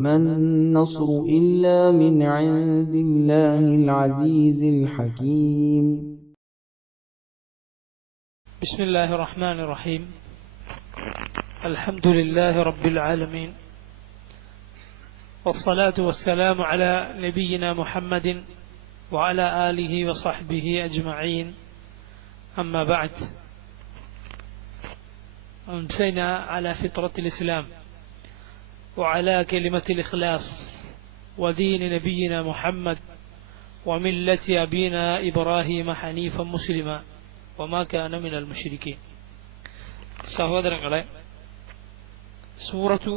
وما النصر إلا من عند الله العزيز الحكيم. بسم الله الرحمن الرحيم. الحمد لله رب العالمين، والصلاة والسلام على نبينا محمد وعلى آله وصحبه أجمعين. أما بعد، أمسينا على فطرة الإسلام وعلى كلمة الإخلاص ودين نبينا محمد وملة أبينا إبراهيم حنيفا مسلما وما كان من المشركين. സഹോദരങ്ങളെ, സൂറത്തു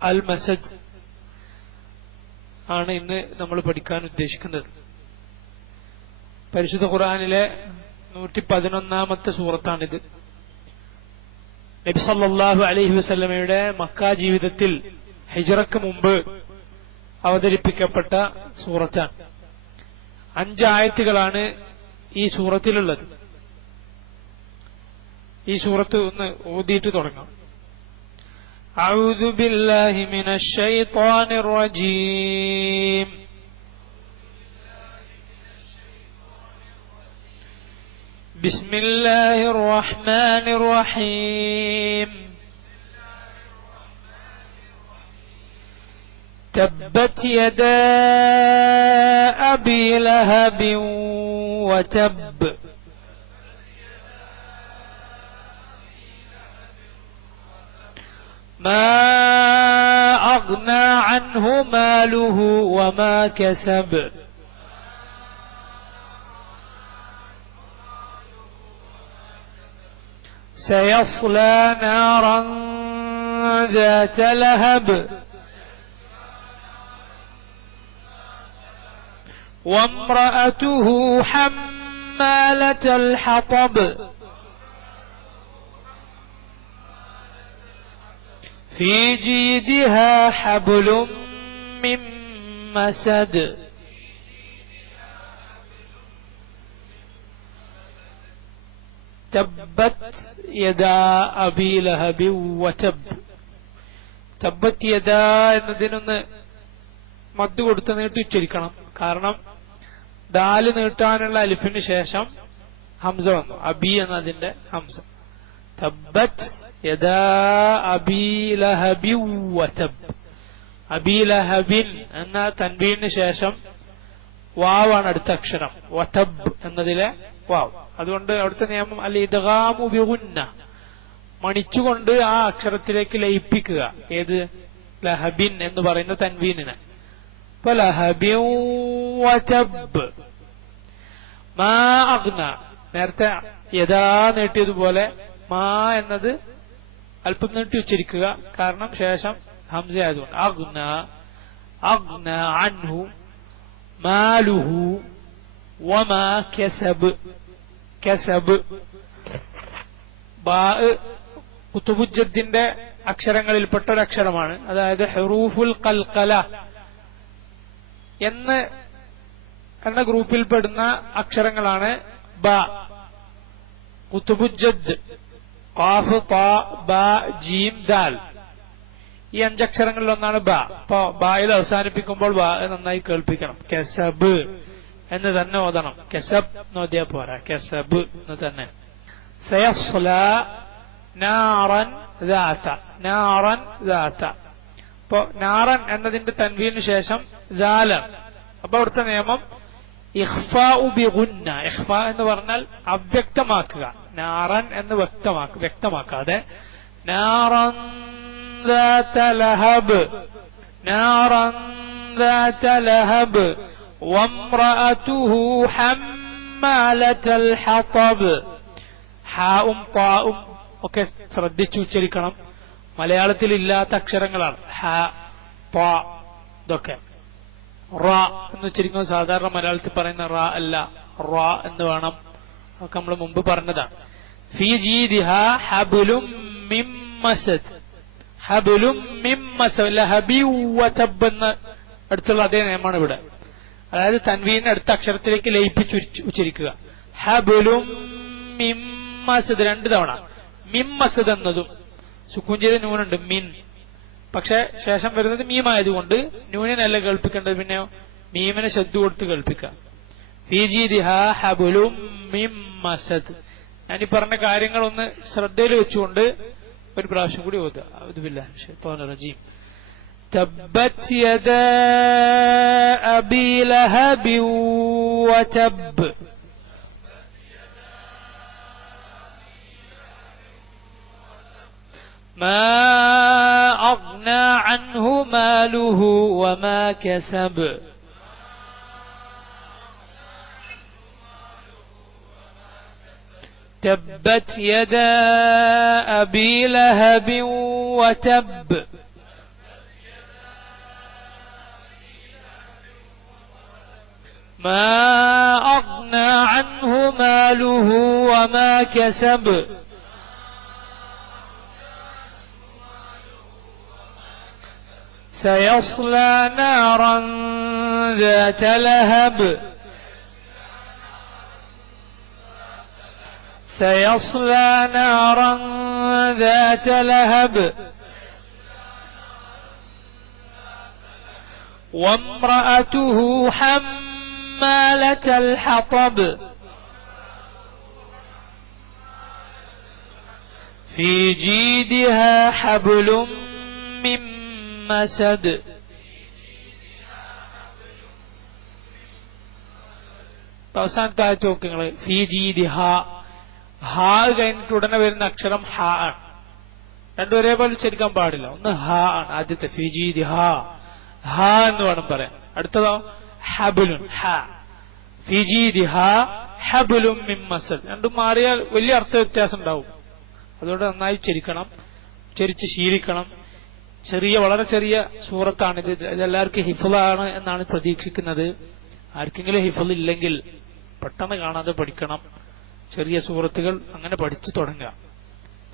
അൽ മസദ് ആണ് ഇന്ന് നമ്മൾ പഠിക്കാൻ ഉദ്ദേശിക്കുന്നത്. പരിശുദ്ധ ഖുർആനിലെ 111ാമത്തെ സൂറത്താണിത്. നബി സല്ലല്ലാഹു അലൈഹി വസല്ലമയുടെ മക്ക ജീവിതത്തിൽ ഹിജ്റക്ക് മുമ്പ് അവതരിപ്പിക്കപ്പെട്ട സൂറത്താണ്. 5 ആയത്തുകളാണ് ഈ സൂറത്തിലുള്ളത്. ഈ സൂറത്ത് ഒന്ന് ഓതിയിട്ട് തുടങ്ങാം. അഊദു ബില്ലാഹി മിനശ് ശൈത്വാനിർ റജീം. ബിസ്മില്ലാഹിർ റഹ്മാനിർ റഹീം. തബ്ബത് യദാ അബീ ലഹബിൻ വതബ്. ما أغنى عنه ماله وما كسب. سيصلى نارا ذات لهب وامرأته حمالة الحطب في جيدها حبل من مسد. تبت يدا أبي لهب وتب. തബ്ബത് യദാ എന്നതിനൊന്ന് മദ് കൊടുത്ത് നീട്ടി ഉച്ചരിക്കണം. കാരണം ദാല് നീട്ടാനുള്ള അലിഫിന് ശേഷം ഹംസ വന്നു. അബി എന്നതിന്റെ ഹംസ. തബ്ബത് യദാ അബീ ലഹബി വതബ്. അബീ ലഹബിൻ എന്ന തൻവീനു ശേഷം വാവാണ് അടുത്ത അക്ഷരം. വതബ് എന്നതിലെ വാവ്. അതുകൊണ്ട് അവിടുത്തെ നിയമം അൽ ഇദ്ഗാമു ബിഗുന്ന, മണിച്ചുകൊണ്ട് ആ അക്ഷരത്തിലേക്ക് ലയിപ്പിക്കുക. ഏത്? ലഹബിൻ എന്ന് പറയുന്ന തൻവീനിനെ. ഇപ്പൊ ലഹബിൻ വതബ്. മാ അഗ്ന, നേരത്തെ യദാ നീട്ടിയതുപോലെ മാ എന്നത് അല്പം നീട്ടി ഉച്ചരിക്കുക. കാരണം ശേഷം ഹംസ ആയതുകൊണ്ട്. അഗ്ന അഗ്ന അൻഹു മാലുഹു വമാ കസബ്. കസബ് ബാ കുതുബുജ്ജത്തിന്റെ അക്ഷരങ്ങളിൽപ്പെട്ട ഒരു അക്ഷരമാണ്. അതായത് ഹുറൂഫുൽ ഖൽഖല എന്ന ഗ്രൂപ്പിൽപ്പെടുന്ന അക്ഷരങ്ങളാണ് ബ. കുതുബുജ്ജദ് ഖാഫ് താ ബാ ജീം ദാൽ, ഈ 5 അക്ഷരങ്ങളിൽ ഒന്നാണ് ബ. അപ്പൊ ബായിൽ അവസാനിപ്പിക്കുമ്പോൾ ബ നന്നായി കേൾപ്പിക്കണം. കസബ് എന്ന് തന്നെ ഓതണം. കസബ് നോദിയാ പോരാ, കസബ് എന്ന് തന്നെ. സയസ്ല നാറൻ ദാത. നാറൻ ദാത. അപ്പൊ നാറൻ എന്നതിന്റെ തൻവീനു ശേഷം ദാലാണ്. അപ്പൊ അവിടുത്തെ നിയമം ഇഖ്ഫാഉ ബിഗുന്ന. ഇഖ്ഫാ എന്ന് പറഞ്ഞാൽ അവ്യക്തമാക്കുക. നാറൻ എന്ന് വ്യക്തമാക്കാതെ നാറൻ ذات لهب نارا ذات لهب وامرأته حمالة الحطب. ഹാഉം താഉം ഒക്കെ ശ്രദ്ധിച്ചു ഉച്ചരിക്കണം. മലയാളത്തിൽ ഇല്ലാത്ത അക്ഷരങ്ങളാണ് ഹ താ ഇതൊക്കെ. റ എന്ന് ഉച്ചരിക്കുന്നത് സാധാരണ മലയാളത്തിൽ പറയുന്ന റ അല്ല, റ എന്ന് വേണം. ഒക്കെ നമ്മൾ മുമ്പ് പറഞ്ഞതാണ്. ഫീ ജീദിഹാ ഹബ്ലും മിൻ മസദ്. ഹബ്ലും മിൻ മസദ്. ലഹബി വതബ് എന്ന അടുത്തുള്ള അതേ നിയമമാണ് ഇവിടെ. അതായത് തൻവീനെ അടുത്ത അക്ഷരത്തിലേക്ക് ലയിപ്പിച്ച് ഉച്ചരിക്കുക. ഹബ്ലും മിൻ മസദ് 2 തവണ. മിൻ മസദ് എന്നതും സുക്കൂൻ ചെയ്ത നൂനുണ്ട്. മിൻ പക്ഷെ ശേഷം വരുന്നത് മീമായതുകൊണ്ട് നൂനിനല്ല കേൾപ്പിക്കേണ്ടത്, പിന്നെ മീമിനെ ശബ്ദ കൊടുത്ത് കേൾപ്പിക്കാം. ഫീ ജീദിഹാ ഹബ്ലും മിൻ മസദ്. ഞാനീ പറഞ്ഞ കാര്യങ്ങളൊന്ന് ശ്രദ്ധയിൽ വെച്ചുകൊണ്ട് ഒരു പ്രാവശ്യം കൂടി ഓതുക. അഊദു ബില്ലാഹി മിനശ് ശൈത്വാനിർ റജീം. തബ്ബത് യദാ അബീ ലഹബി വതബ് ما أغنى عنه ماله وما كسب تبت يدا أبي لهب وتب ما أغنى عنه ماله وما كسب سيصلى نارا ذات لهب سيصلى نارا ذات لهب وامرأته حمالة الحطب في جيدها حبل من مسد. അവസാനത്തെ ആയത്ത് നോക്ക് നിങ്ങൾ. ഫീ ജീദിഹ, ഹാ കഴിഞ്ഞിട്ട് ഉടനെ വരുന്ന അക്ഷരം ഹ ആണ്. രണ്ടും ഒരേപോലെ ഉച്ചരിക്കാൻ പാടില്ല. ഒന്ന് ഹ ആണ് ആദ്യത്തെ, ഫീ ജീദിഹ ഹ എന്ന് വേണം പറയാൻ. അടുത്തതോ ഹബുലുൻ, ഹ. ഫീ ജീദിഹ ഹബുലും മിൻ മസദ്. രണ്ടും മാറിയാൽ വലിയ അർത്ഥ വ്യത്യാസം ഉണ്ടാവും. അതുകൊണ്ട് നന്നായി ഉച്ചരിക്കണം, ഉച്ചരിച്ച് ശീലിക്കണം. വളരെ ചെറിയ സൂറത്താണിത്. ഇതെല്ലാവർക്കും ഹിഫ്ളാണ് എന്നാണ് പ്രതീക്ഷിക്കുന്നത്. ആർക്കെങ്കിലും ഹിഫ്ള് ഇല്ലെങ്കിൽ പെട്ടെന്ന് കാണാതെ പഠിക്കണം. ചെറിയ സൂറത്തുകൾ അങ്ങനെ പഠിച്ചു തുടങ്ങുക.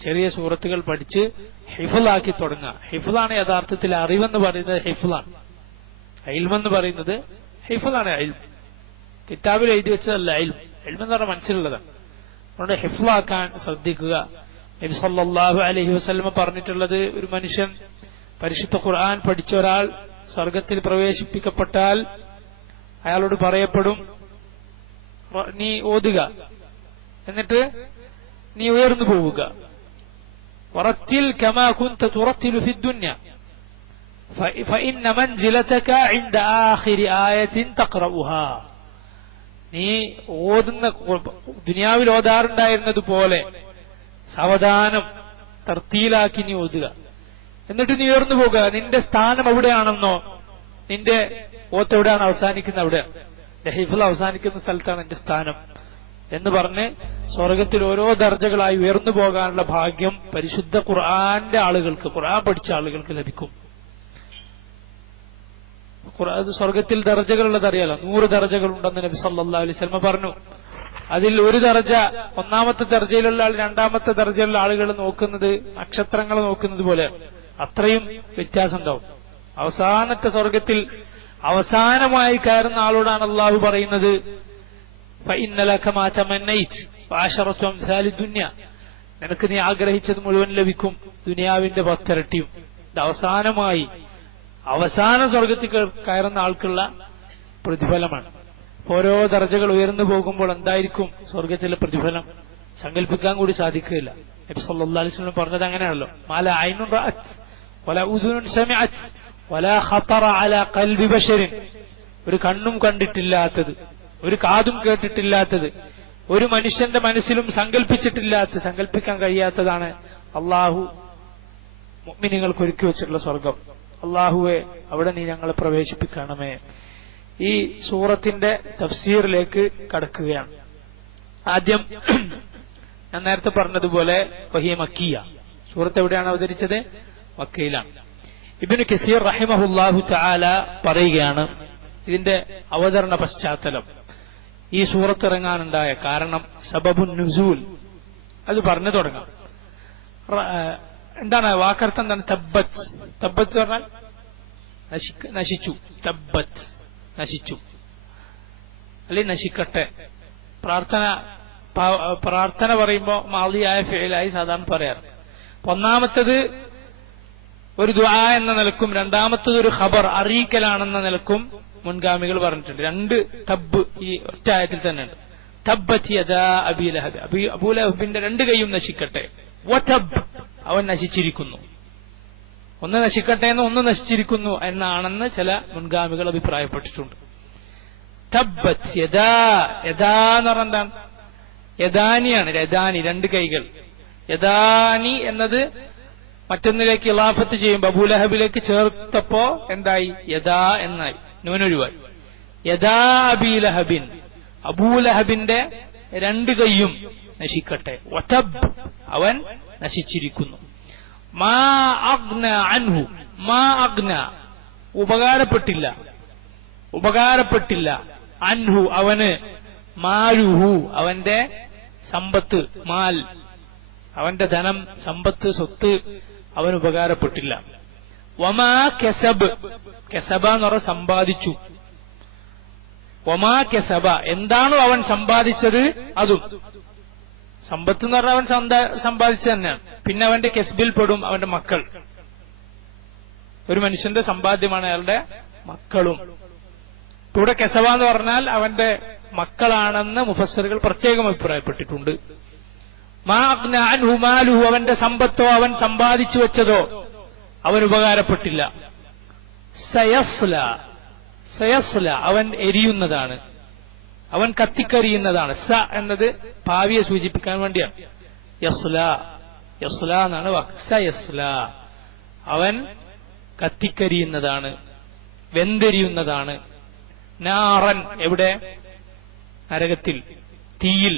ചെറിയ സൂറത്തുകൾ പഠിച്ച് ഹിഫ്ളാക്കി തുടങ്ങുക. ഹിഫ്ളാണ് യഥാർത്ഥത്തിൽ അറിവെന്ന് പറയുന്നത്. ഹിഫ്ളാണ് ഇൽമെന്ന് പറയുന്നത്. ഹിഫ്ളാണ് ഇൽം. കിതാബിൽ എഴുതി വെച്ചതല്ല ഇൽം. ഇൽമെന്ന് പറഞ്ഞാൽ മനസ്സിലുള്ളതാണ്. അതുകൊണ്ട് ഹിഫ്ളാക്കാൻ ശ്രദ്ധിക്കുക. നബി സല്ലല്ലാഹു അലൈഹി വസല്ലം പറഞ്ഞിട്ടുള്ളത്, ഒരു മനുഷ്യൻ പരിശുദ്ധ ഖുർആൻ പഠിച്ച ഒരാൾ സ്വർഗത്തിൽ പ്രവേശിപ്പിക്കപ്പെട്ടാൽ അയാളോട് പറയപ്പെടും, നീ ഓതുക, എന്നിട്ട് നീ ഉയർന്നു പോവുക. വറത്തിൽ കമാ കുൻത തുറത്തിലു ഫി ദുനിയ ഫഇന്ന മൻസിലതക ഇൻദ ആഖിരി ആയത്തിൻ തഖറഉഹാ. നീ ഓതുന്ന ദുനിയാവിൽ ഓതാറുണ്ടായിരുന്നതുപോലെ സാവധാനം തർത്തീലാക്കി നീ ഓതുക. എന്നിട്ട് നീ ഉയർന്നു പോകുക. നിന്റെ സ്ഥാനം എവിടെയാണെന്നോ, നിന്റെ ഓത്ത് എവിടെയാണ് അവസാനിക്കുന്ന അവിടെയാണ്, ഹിഫ്ള് അവസാനിക്കുന്ന സ്ഥലത്താണ് എന്റെ സ്ഥാനം എന്ന് പറഞ്ഞ് സ്വർഗത്തിൽ ഓരോ ദർജകളായി ഉയർന്നു പോകാനുള്ള ഭാഗ്യം പരിശുദ്ധ ഖുർആന്റെ ആളുകൾക്ക്, ഖുർആൻ പഠിച്ച ആളുകൾക്ക് ലഭിക്കും. സ്വർഗത്തിൽ ദർജകളുള്ളത് അറിയാലോ. 100 ദർജകൾ ഉണ്ടെന്ന് നബി സല്ലല്ലാഹു അലൈഹി വസല്ലം പറഞ്ഞു. അതിൽ ഒരു ദർജ, ഒന്നാമത്തെ ദർജയിലുള്ള ആൾ രണ്ടാമത്തെ ദർജയിലുള്ള ആളുകൾ നോക്കുന്നത് നക്ഷത്രങ്ങൾ നോക്കുന്നത് പോലെ അത്രയും വ്യത്യാസം ഉണ്ടാവും. അവസാനത്തെ സ്വർഗത്തിൽ അവസാനമായി കയറുന്ന ആളോടാണ് അള്ളാഹു പറയുന്നത്, നിനക്ക് നീ ആഗ്രഹിച്ചത് മുഴുവൻ ലഭിക്കും, ദുനിയാവിന്റെ 10 ഇരട്ടിയും. ഇത് അവസാനമായി അവസാന സ്വർഗത്തിൽ കയറുന്ന ആൾക്കുള്ള പ്രതിഫലമാണ്. ഓരോ ദർജകൾ ഉയർന്നു പോകുമ്പോൾ എന്തായിരിക്കും സ്വർഗത്തിലെ പ്രതിഫലം സങ്കല്പിക്കാൻ കൂടി സാധിക്കുകയില്ല. നബി സല്ലല്ലാഹു അലൈഹി വസല്ലം പറഞ്ഞത് അങ്ങനെയാണല്ലോ, മാല ഐനുൻ റഅത് വലാ ഉദുനുൻ സമിഅത് വലാ ഖതറ അലാ ഖൽബി ബശരിൻ. ഒരു കണ്ണും കണ്ടിട്ടില്ലാത്തത്, ഒരു കാതും കേട്ടിട്ടില്ലാത്തത്, ഒരു മനുഷ്യന്റെ മനസ്സിലും സങ്കല്പിക്കാൻ കഴിയാത്തതാണ് അള്ളാഹു മുഅ്മിനീങ്ങൾക്ക് ഒരുക്കി വെച്ചിട്ടുള്ള സ്വർഗം. അള്ളാഹുവെ, അവിടെ നീ ഞങ്ങളെ പ്രവേശിപ്പിക്കണമേ. ഈ സൂറത്തിന്റെ തഫ്സീറിലേക്ക് കടക്കുകയാണ്. ആദ്യം ഞാൻ നേരത്തെ പറഞ്ഞതുപോലെ വഹിയ മക്കിയ, സൂറത്ത് എവിടെയാണ് അവതരിച്ചത്? മക്കയിലാണ്. ഇബ്നു കസീർ റഹിമഹുല്ലാഹു തആല പറയുകയാണ്, ഇതിന്റെ അവതരണ പശ്ചാത്തലം, ഈ സൂറത്ത് ഇറങ്ങാനുണ്ടായ കാരണം, സബബുൻ നുസൂൽ, അത് പറഞ്ഞു തുടങ്ങാം. എന്താണ് വാക്കർത്ഥം? എന്താണ്? തബ്ബത്ത്. തബ്ബത്ത് പറഞ്ഞാൽ നശിച്ചു. തബ്ബത്ത് നശിച്ചു, അല്ലെങ്കിൽ നശിക്കട്ടെ. പ്രാർത്ഥന പറയുമ്പോൾ മാളിയായ ഫിഇലായി സാധാരണ പറയാറ്. ഒന്നാമത്തത് ഒരു ദുആ എന്ന നിലക്കും രണ്ടാമത്തതൊരു ഖബർ അറിയിക്കലാണെന്ന നിലക്കും മുൻഗാമികൾ പറഞ്ഞിട്ടുണ്ട്. രണ്ട് തബ്ബ് ഈ ഒറ്റ ആയത്തിൽ തന്നെ ഉണ്ട്. തബ്ബത് യദാ അബീ ലഹബ്, അബൂ ലഹബിന്റെ രണ്ട് കൈയും നശിക്കട്ടെ. വതബ്, അവൻ നശിച്ചിരിക്കുന്നു. ഒന്ന് നശിക്കട്ടെ എന്ന് ഒന്ന് നശിച്ചിരിക്കുന്നു എന്നാണെന്ന് ചില മുൻഗാമികൾ അഭിപ്രായപ്പെട്ടിട്ടുണ്ട്. തബ്ബത് യദാ, യദാ എന്ന് പറഞ്ഞാൽ എന്താണ്? യദാനിയാണ്. യദാനി, രണ്ട് കൈകൾ. യദാനി എന്നത് മറ്റൊന്നിലേക്ക് ഇളാഫത്ത് ചെയ്യുമ്പോൾ അബൂലഹബിലേക്ക് ചേർത്തപ്പോ എന്തായി? യദാ എന്നായി, നൂനൊഴിവായി. യദാ അബീ ലഹബിൻ, അബൂലഹബിന്റെ രണ്ട് കൈയും നശിക്കട്ടെ. വതബ്, അവൻ നശിച്ചിരിക്കുന്നു. മാ അഗ്ന അൻഹു, മാ അഗ്ന ഉപകാരപ്പെട്ടില്ല, ഉപകാരപ്പെട്ടില്ല. അൻഹു അവന്, മാലുഹു അവന്റെ സമ്പത്ത്, മാൽ അവന്റെ ധനം, സമ്പത്ത്, സ്വത്ത് അവൻ ഉപകാരപ്പെട്ടില്ല. വമാ കസബ്, കസബ എന്ന് പറഞ്ഞ സമ്പാദിച്ചു. വമാ കസബ എന്താണോ അവൻ സമ്പാദിച്ചത് അതും. സമ്പത്ത് എന്ന് പറഞ്ഞാൽ അവൻ സമ്പാദിച്ചത് തന്നെയാണ്. പിന്നെ അവന്റെ കെസ്ബിൽ പെടും അവന്റെ മക്കൾ. ഒരു മനുഷ്യന്റെ സമ്പാദ്യമാണ് അയാളുടെ മക്കളും. ഇവിടെ കസബ എന്ന് പറഞ്ഞാൽ അവന്റെ മക്കളാണെന്ന് മുഫസ്സിറുകൾ പ്രത്യേകം അഭിപ്രായപ്പെട്ടിട്ടുണ്ട്. മാ അഗ്ന അൻഹു മാലുഹു, അവന്റെ സമ്പത്തോ അവൻ സമ്പാദിച്ചു വെച്ചതോ അവൻ ഉപകാരപ്പെട്ടില്ല. സയസ്ല, സയസ്ല അവൻ എരിയുന്നതാണ്, അവൻ കത്തിക്കരിയുന്നതാണ്. സ എന്നത് ഭാവിയെ സൂചിപ്പിക്കാൻ വേണ്ടിയാണ്. യസ്ല, യസ്ല എന്നാണ് വാക്ക്. സയസ്ല അവൻ കത്തിക്കരിയുന്നതാണ്, വെന്തെരിയുന്നതാണ്. നാറൻ എവിടെ? നരകത്തിൽ, തീയിൽ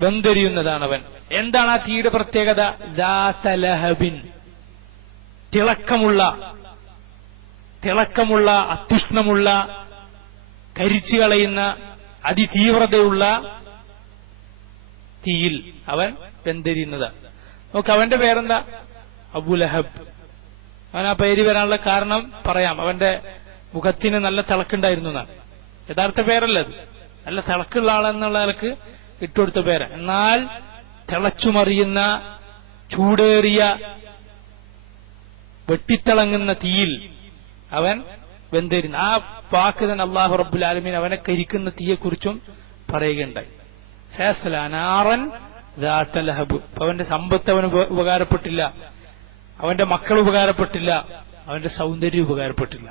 വെന്തെരിയുന്നതാണ് അവൻ. എന്താണ് ആ തീയുടെ പ്രത്യേകത? ദാത ലഹബിൻ, തിളക്കമുള്ള അത്യുഷ്ണമുള്ള കരിച്ചു കളയുന്ന അതിതീവ്രതയുള്ള തീയിൽ അവൻ വെന്തെരിയുന്നതാണ്. നോക്ക്, അവന്റെ പേരെന്താ? അബൂലഹബ്. അവൻ ആ പേര് വരാനുള്ള കാരണം പറയാം. അവന്റെ മുഖത്തിന് നല്ല തിളക്കുണ്ടായിരുന്നു എന്നാണ്. യഥാർത്ഥ പേരല്ലത്, നല്ല തിളക്കുള്ള ആളെന്നുള്ള ആൾക്ക് ഇട്ടുകൊടുത്ത പേര്. എന്നാൽ തിളച്ചുമറിയുന്ന ചൂടേറിയ വെട്ടിത്തിളങ്ങുന്ന തീയിൽ അവൻ വെന്തെരിയുന്നു. ആ വാക്ക് തന്നെ അല്ലാഹു റബ്ബുൽ ആലമീൻ അവനെ കരിക്കുന്ന തീയെക്കുറിച്ചും പറയുകയുണ്ടായി. സയസ്ലാനാറൻ ദാത ലഹബ്. അവന്റെ സമ്പത്ത് അവന് ഉപകാരപ്പെട്ടില്ല, അവന്റെ മക്കൾ ഉപകാരപ്പെട്ടില്ല, അവന്റെ സൗന്ദര്യം ഉപകാരപ്പെട്ടില്ല.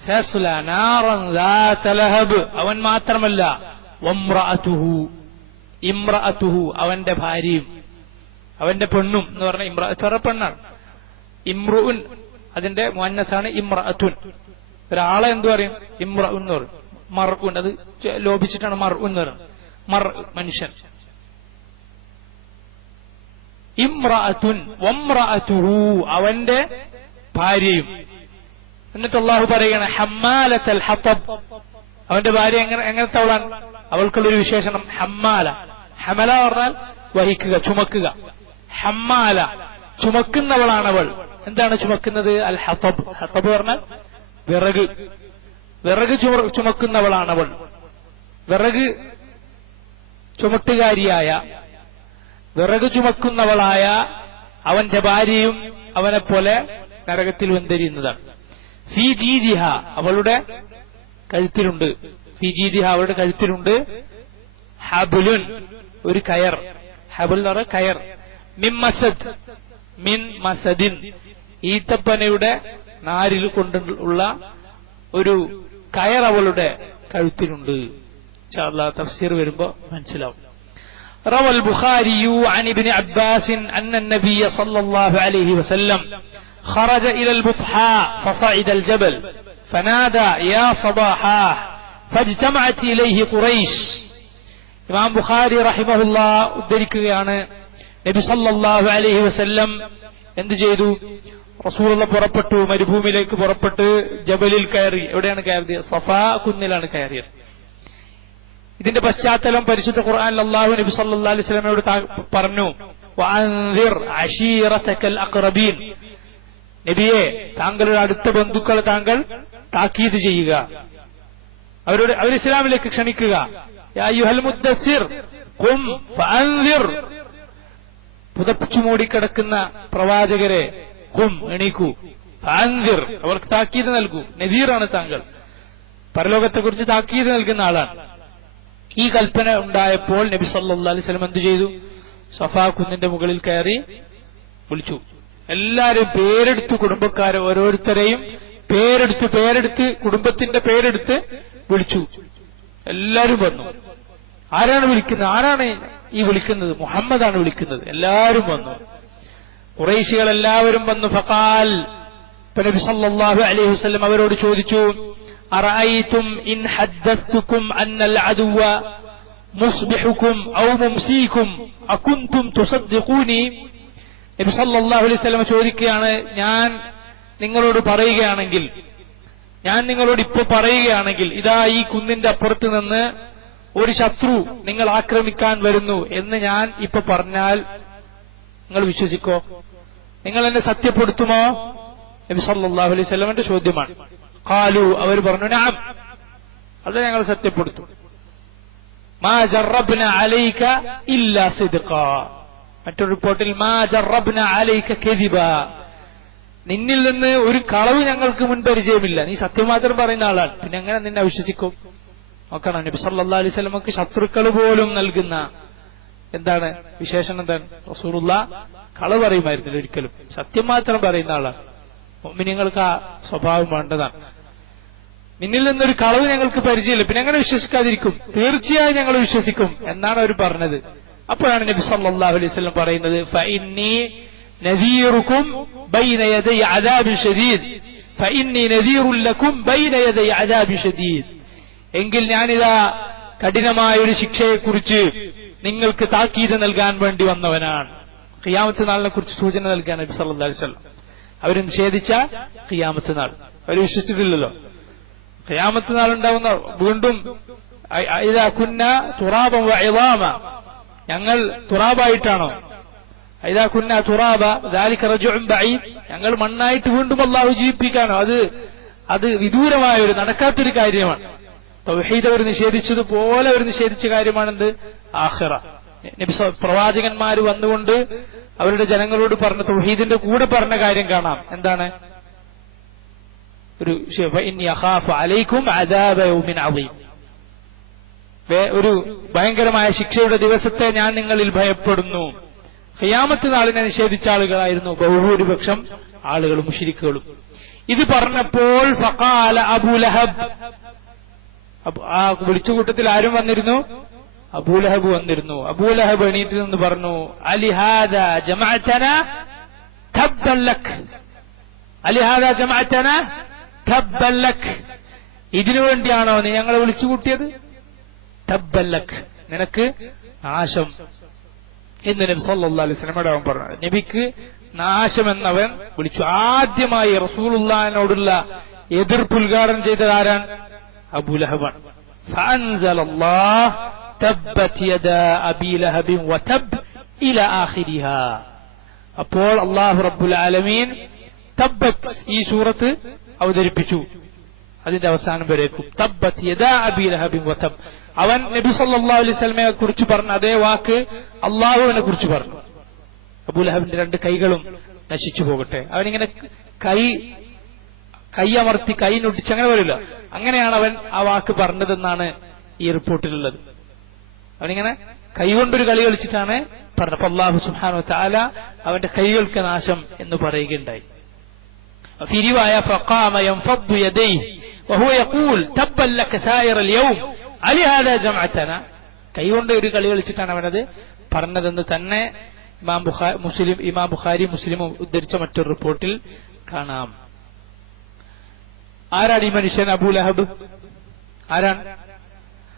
സയസ്ലാനാറൻ ദാത ലഹബ്. അവൻ മാത്രമല്ല, വംറഅതുഹു, ഇംറഅതുഹു അവന്റെ ഭാര്യയും, അവന്റെ പെണ്ണും എന്ന് പറഞ്ഞ ചെറു പെണ്ണാണ്. ഇമ്രുഉൻ അതിന്റെ മുഅന്നസാണ് ഇമ്രഅത്തുൻ. ഒരാളെ എന്തു പറയും? ഇമ്രഉൻ എന്ന് പറയും. മർഉൻ അത് ലോപിച്ചിട്ടാണ് മർഉൻ എന്ന് പറയുന്നത്. മർ മനുഷ്യൻ. ഇമ്രഅത്തുൻ വംറഅതുഹു അവന്റെ ഭാര്യയും. എന്നിട്ട് അല്ലാഹു പറയുകയാണ് ഹമ്മാലത്തുൽ ഹതബ്. അവന്റെ ഭാര്യ എങ്ങനത്തവളാണ്? അവൾക്കുള്ളൊരു വിശേഷണം ഹമ്മാല. ഹമല പറഞ്ഞാൽ വഹിക്കുക, ചുമക്കുക. ഹമ്മാല ചുമക്കുന്നവളാണവൾ. എന്താണ് ചുമക്കുന്നത്? അൽ ഹതബ്. ഹതബ് പറഞ്ഞാൽ വിറക്. വിറക് ചുമക്കുന്നവളാണവൾ. വിറക് ചുമട്ടുകാരിയായ, വിറക് ചുമക്കുന്നവളായ അവന്റെ ഭാര്യയും അവനെപ്പോലെ നരകത്തിൽ വെന്തെരിയുന്നതാണ്. ഫീ ജീദിഹ അവളുടെ കഴുത്തിലുണ്ട്. ഫീ ജീദിഹ അവളുടെ കഴുത്തിലുണ്ട് ഹബുലുൻ ഒരു കയർ. ഹബുൽ എന്ന് പറഞ്ഞാൽ കയർ. മിൻ മസദ്, മിൻ മസദിൻ ഈത്തപ്പനയുടെ നാരിൽ കൊണ്ടുള്ള ഒരു കയർ അവളുടെ കഴുത്തിലുണ്ട്. ഇൻഷാ അല്ലാഹ് തഫ്സീർ വരുമ്പോ മനസ്സിലാവും. روى البخاري عن ابن عباس أن النبي صلى الله عليه وسلم خرج إلى البطحاء فصعد الجبل فنادى يا صباحاه فاجتمعت إليه قريش. ഇമാം ബുഖാരി റഹിമഹുല്ലാ ഉദ്ധരിക്കുകയാണ്, നബി സല്ലല്ലാഹു അലൈഹി വസല്ലം എന്ത് ചെയ്തു? റസൂലുള്ളാഹി പുറപ്പെട്ടു, മരുഭൂമിയിലേക്ക് പുറപ്പെട്ട് ജബലിൽ കയറി. എവിടെയാണ് കയറിയത്? സഫാ കുന്നിലാണ് കയറിയത്. ഇതിന്റെ പശ്ചാത്തലം പരിശുദ്ധ ഖുർആനിൽ അല്ലാഹു നബി സല്ലല്ലാഹു അലൈഹി വസല്ലമയോട് പറഞ്ഞു, വഅൻദിർ അശീറതകൽ അഖ്റബീൻ. നബിയെ, താങ്കളുടെ അടുത്ത ബന്ധുക്കളെ താങ്കൾ താക്കീത് ചെയ്യുക, അവർ ഇസ്ലാമിലേക്ക് ക്ഷണിക്കുക. യാ അയ്യുഹൽ മുദ്ദസ്സിർ ഖും ഫഅൻദിർ. പുതച്ചു മൂടിക്കിടക്കുന്ന പ്രവാചകരെ, ഖും എണീക്കൂ, ഫഅൻദിർ അവർക്ക് താക്കീത് നൽകൂ, നദീറാണ് താങ്കൾ, പരലോകത്തെക്കുറിച്ച് താക്കീത് നൽകുന്ന ആളാണ്. ഈ കൽപ്പന ഉണ്ടായപ്പോൾ നബി സല്ലല്ലാഹു അലൈഹി വസല്ലം എന്തു ചെയ്തു? സഫാ കുന്നിന്റെ മുകളിൽ കയറി വിളിച്ചു. എല്ലാരും പേരെടുത്ത്, കുടുംബക്കാരെ ഓരോരുത്തരെയും പേരെടുത്ത് കുടുംബത്തിന്റെ പേരെടുത്ത് വിളിച്ചു. എല്ലാരും വന്നു. ആരാണ് വിളിക്കുന്നത്? ആരാണ് ഈ വിളിക്കുന്നത്? മുഹമ്മദാണ് വിളിക്കുന്നത്. എല്ലാരും വന്നു. ഖുറൈശികൾ എല്ലാവരും വന്നു. ഫഖാൽ, നബി സല്ലല്ലാഹു അലൈഹി വസല്ലം അവരോട് ചോദിച്ചു, അറഅയ്തും ഇൻ ഹദ്ദസ്തുകും അന്നൽ അദുവ മുസ്ബിഹുകും ഔ മുംസീകും അകുൻതും തുസദ്ദിഖൂനി? നബി സല്ലല്ലാഹു അലൈഹി വസല്ലം ചോദിക്കുകയാണ്, ഞാൻ നിങ്ങളോട് ഇപ്പോൾ പറയുകയാണെങ്കിൽ ഇതാ ഈ കുന്നിന്റെ അപ്പുറത്ത് നിന്ന് ഒരു ശത്രു നിങ്ങൾ ആക്രമിക്കാൻ വരുന്നു എന്ന് ഞാൻ ഇപ്പൊ പറഞ്ഞാൽ നിങ്ങൾ വിശ്വസിക്കോ? നിങ്ങൾ എന്നെ സത്യപ്പെടുത്തുമോ? നബി സല്ലല്ലാഹു അലൈഹി വസല്ലമയുടെ ചോദ്യമാണ്. ഖാലു, അവർ പറഞ്ഞു, നഅം, അത് ഞങ്ങൾ സത്യപ്പെടുത്തും. മാ ജറബ്ന അലൈക ഇല്ലാ സിദ്ഖാ. മറ്റൊരു റിപ്പോർട്ടിൽ മാ ജറബ്ന അലൈക കദിബ. നിന്നിൽ നിന്ന് ഒരു കളവ് ഞങ്ങൾക്ക് മുൻപരിചയമില്ല, നീ സത്യം മാത്രം പറയുന്ന ആളാണ്, പിന്നെ എങ്ങനെ നിന്നെ വിശ്വസിക്കും? നോക്കണം, നബി സല്ലല്ലാഹു അലൈഹി വസല്ലമക്ക് ശത്രുക്കൾ പോലും നൽകുന്ന എന്താണ് വിശേഷണം? എന്താണ്? റസൂലുള്ളാഹ് കളവ് പറയുമായിരുന്നില്ല ഒരിക്കലും, സത്യം മാത്രം പറയുന്ന ആളാണ്. മുഅ്മിനീങ്ങൾക്ക് ആ സ്വഭാവം വേണ്ടതാണ്. നിന്നിൽ നിന്നൊരു കളവ് ഞങ്ങൾക്ക് പരിചയമില്ല, പിന്നെ എങ്ങനെ വിശ്വസിക്കാതിരിക്കും? തീർച്ചയായും ഞങ്ങൾ വിശ്വസിക്കും എന്നാണ് അവർ പറഞ്ഞത്. അപ്പോഴാണ് നബി സല്ലല്ലാഹു അലൈഹി വസല്ലം പറയുന്നത്, ഫഇന്നി നദീറുകും ബൈന യദൈ അദാബിൻ ശദീദ്, ഫഇന്നി നദീറുൻ ലക്കും ബൈന യദൈ അദാബിൻ ശദീദ്. എങ്കിൽ ഞാനിതാ കഠിനമായ ഒരു ശിക്ഷയെക്കുറിച്ച് നിങ്ങൾക്ക് താക്കീത് നൽകാൻ വേണ്ടി വന്നവനാണ്. ഖിയാമത്ത് നാളിനെ കുറിച്ച് സൂചന നൽകാൻ നബി സല്ലല്ലാഹു അലൈഹി വസല്ലം. അവർ നിഷേധിച്ച ഖിയാമത്ത് നാൾ അവർ വിശ്വസിച്ചിട്ടില്ലല്ലോ. ഖിയാമത്ത് നാൾ ഉണ്ടാവുന്ന വീണ്ടും ഇദാ കുന്ന തുറാബൻ വഇളാമ, ഞങ്ങൾ തുറാബായിട്ടാണോ? ഇദാ കുന്ന തുറാബ ദാലിക റജഉൻ ബഈദ്, ഞങ്ങൾ മണ്ണായിട്ട് വീണ്ടും അല്ലാഹു ജീവിപ്പിക്കാനോ? അത് വിദൂരമായ ഒരു നടക്കാത്തൊരു കാര്യമാണ്. തൗഹീദ് അവർ നിഷേധിച്ചതുപോലെ അവർ നിഷേധിച്ച കാര്യമാണെന്ത്? ആഖിറ. നബി പ്രവാചകന്മാർ വന്നുകൊണ്ട് അവരുടെ ജനങ്ങളോട് പറഞ്ഞ തൗഹീദിന്റെ കൂടെ പറഞ്ഞ കാര്യം കാണാം. എന്താണ്? ഒരു ഭയങ്കരമായ ശിക്ഷയുടെ ദിവസത്തെ ഞാൻ നിങ്ങളിൽ ഭയപ്പെടുന്നു. ഖിയാമത്ത് നാളിനെ നിഷേധിച്ച ആളുകളായിരുന്നു ബഹുഭൂരിപക്ഷം ആളുകളും മുശ്രിക്കുകളും. ഇത് പറഞ്ഞപ്പോൾ ഫഖാല അബൂലഹബ്, ആ വിളിച്ച കൂട്ടത്തിൽ ആരും വന്നിരുന്നു? അബൂലഹബ് വന്നിരുന്നു. അബൂലഹബ് എണീറ്റ് നിന്ന് പറഞ്ഞു, അലിഹാദ ജമഅതന തബ്ബൻ ലക്, അലിഹാദ ജമഅതന തബ്ബൻ ലക്, ഇതിനു വേണ്ടിയാണോ നീ ഞങ്ങളെ വിളിച്ചുകൂട്ടിയത്? തബ്ബൻ ലക്, നിനക്ക് നാശം എന്ന് നബി സല്ലല്ലാഹു അലൈഹി വസല്ലമയോട് അവൻ പറഞ്ഞു. നബിക്ക് നാശം എന്നവൻ വിളിച്ചു. ആദ്യമായി റസൂലുള്ളാഹിനോടുള്ള എതിർപ്പ് ഉദ്ഘാടനം ചെയ്തത് ആരാണ്? അബൂലഹബാണ്. ഫഅൻസലല്ലാഹ് തബ്ബത് യദാ അബീ ലഹബിൻ വതബ് ഇലാ ആഖിരിഹാ. അപ്പോൾ അല്ലാഹു റബ്ബുൽ ആലമീൻ തബ്ബത് ഈ സൂറത്ത് അവതരിപ്പിച്ചു അതിന്റെ അവസാനം വരേക്കും. തബ്ബത് യദാ അബീ ലഹബിൻ വതബ്, അവൻ നബി സല്ലല്ലാഹു അലൈഹി വസല്ലമയെ കുറിച്ച് പറഞ്ഞ അതേ വാക്ക് അല്ലാഹുവിനെ കുറിച്ച് പറഞ്ഞു. അബൂലഹബിന്റെ രണ്ട് കൈകളും നശിച്ചു പോകട്ടെ. അവനിങ്ങനെ കൈയമർത്തി കൈ നൊട്ടിച്ച് അങ്ങനെ വരില്ല. അങ്ങനെയാണ് അവൻ ആ വാക്ക് പറഞ്ഞതെന്നാണ് ഈ റിപ്പോർട്ടിലുള്ളത്. അവനിങ്ങനെ കൈകൊണ്ടൊരു കളി കളിച്ചിട്ടാണ് പറഞ്ഞത്. അപ്പൊ അല്ലാഹു സുബ്ഹാനഹു വ തആല അവന്റെ കൈകൾക്ക് നാശം എന്ന് പറയുകയുണ്ടായി. في رواية فقام ينفض يديه وهو يقول تبا لك سائر اليوم ألهذا جمعتنا. കൈകൊണ്ട് ഒരു കളി കളിച്ചിട്ടാണ് അവനത് പറഞ്ഞതെന്ന് തന്നെ ഇമാം ബുഖാരി മുസ്ലിമും ഉദ്ധരിച്ച മറ്റൊരു റിപ്പോർട്ടിൽ കാണാം. ആരാണ് ഈ മനുഷ്യൻ? അബൂലഹബ്. ആരാണ്?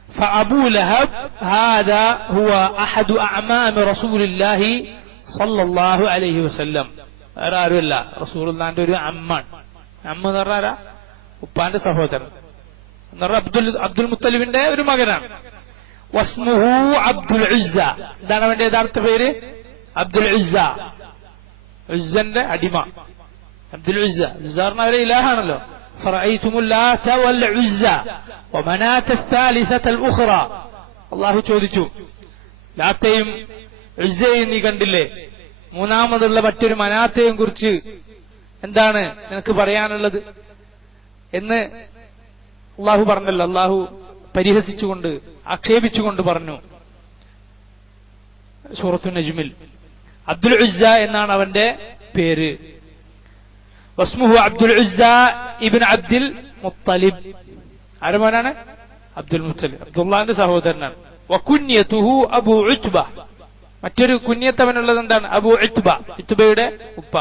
فأبو لهب هذا هو أحد أعمام رسول الله صلى الله عليه وسلم. ആരുമല്ല, റസൂലുള്ളാഹിന്റെ ഒരു അമ്മാണ്. അമ്മ എന്ന് പറഞ്ഞാൽ ഉപ്പാന്റെ സഹോദരൻ എന്ന് പറഞ്ഞാൽ അബ്ദുൽ മുത്തലിബിന്റെ ഒരു മകനാണ്. വസ്മുഹു അബ്ദുൽ ഉസ്സ. എന്താണ് അവന്റെ യഥാർത്ഥ പേര്? അബ്ദുൽ ഉസ്സ, ഉസ്സന്റെ അടിമ അബ്ദുൽ ഉസ്സ. ഉസ്സ പറഞ്ഞ അവരെ ഇലാഹാണല്ലോ. ഫറഅയ്തുമുൽ ലാത വൽ ഉസ്സ വമനാത الثالثة الأخرى. അല്ലാഹു ചോദിച്ചു, ലാത്തയും ഉസ്സയും നീ കണ്ടില്ലേ? മൂന്നാമതുള്ള മറ്റൊരു മനാത്തയും കുറിച്ച് എന്താണ് നിനക്ക് പറയാനുള്ളത് എന്ന് അള്ളാഹു പറഞ്ഞല്ലോ. അള്ളാഹു പരിഹസിച്ചുകൊണ്ട് ആക്ഷേപിച്ചുകൊണ്ട് പറഞ്ഞു സൂറത്തു നജ്മിൽ. അബ്ദുൽ ഉസ്സ എന്നാണ് അവന്റെ പേര്. വസ്മുഹു അബ്ദുൽ ഉസ്സ ഇബ്നു അബ്ദുൽ മുത്തലിബ്. ആരുടെ മോനാണ്? അബ്ദുൽ മുത്തലിബ്, അബ്ദുല്ലാന്റെ സഹോദരനാണ്. വകുന്യതുഹു അബൂ ഉത്ബ. മറ്റൊരു കുന്യത്ത് അവനുള്ളത് എന്താണ്? അബൂ ഉത്ബ, ഉത്ബയുടെ ഉപ്പ.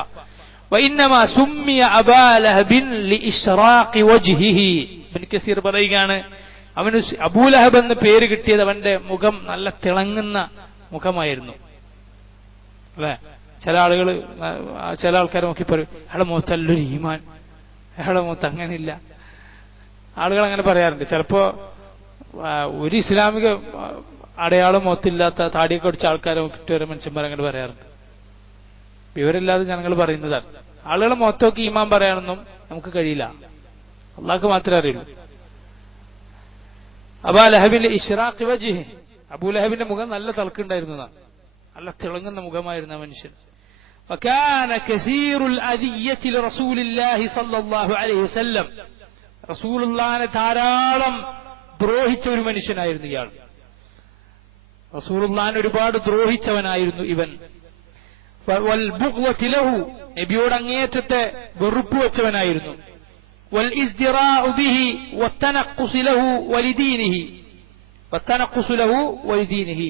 വഇന്നമാ സുമ്മിയ അബാ ലഹബിൻ ലിഇശ്റാഖി വജ്ഹിഹി. ഇബ്നു കസീർ പറയുകയാണ്, അവന് അബൂലഹബ് എന്ന് പേര് കിട്ടിയത് അവന്റെ മുഖം നല്ല തിളങ്ങുന്ന മുഖമായിരുന്നു. അല്ലെ, ചില ആൾക്കാർ നോക്കി പറയും, അയാളെ മുഖത്തല്ലൊരു ഈമാൻ, അയാളെ മുഖത്ത് അങ്ങനെയില്ല. ആളുകൾ അങ്ങനെ പറയാറുണ്ട്. ചിലപ്പോ ഒരു ഇസ്ലാമിക അടയാളം മുഖത്തില്ലാത്ത താടിയൊക്കെ അടിച്ച ആൾക്കാരെ നോക്കിയിട്ട് വരെ മനുഷ്യന്മാർ അങ്ങനെ പറയാറുണ്ട്. വിവരമില്ലാതെ ജനങ്ങൾ പറയുന്നതാണ്. ആളുകളെ മുഖത്തൊക്കെ ഈമാൻ പറയാനൊന്നും നമുക്ക് കഴിയില്ല, അള്ളാഹ്ക്ക് മാത്രമേ അറിയുള്ളൂ. അബാ ലഹബിന്റെ ഇശ്റാഖി വജ്ഹിഹി, അബൂലഹബിന്റെ മുഖം നല്ല തിളക്കുണ്ടായിരുന്നതാണ്, നല്ല തിളങ്ങുന്ന മുഖമായിരുന്ന മനുഷ്യൻ. വകാന കസീറുൽ അദിയ്യതി ലിറസൂലില്ലാഹി സ്വല്ലല്ലാഹു അലൈഹി വസല്ലം. റസൂലുള്ളാഹിനെ ധാരാളം ദ്രോഹിച്ച ഒരു മനുഷ്യനായിരുന്നു ഇയാൾ. റസൂലുള്ളാഹിനെ ഒരുപാട് ദ്രോഹിച്ചവനായിരുന്നു ഇവൻ. വൽ ബുഗ്ളതി ലഹു, നബിയോട് അങ്ങേയറ്റത്തെ വെറുപ്പ് വെച്ചവനായിരുന്നു. വൽ ഇസ്തിറാഉ ബിഹി വത്തനഖുസു ലഹു വലിദീനിഹി, വത്തനഖുസു ലഹു വലിദീനിഹി.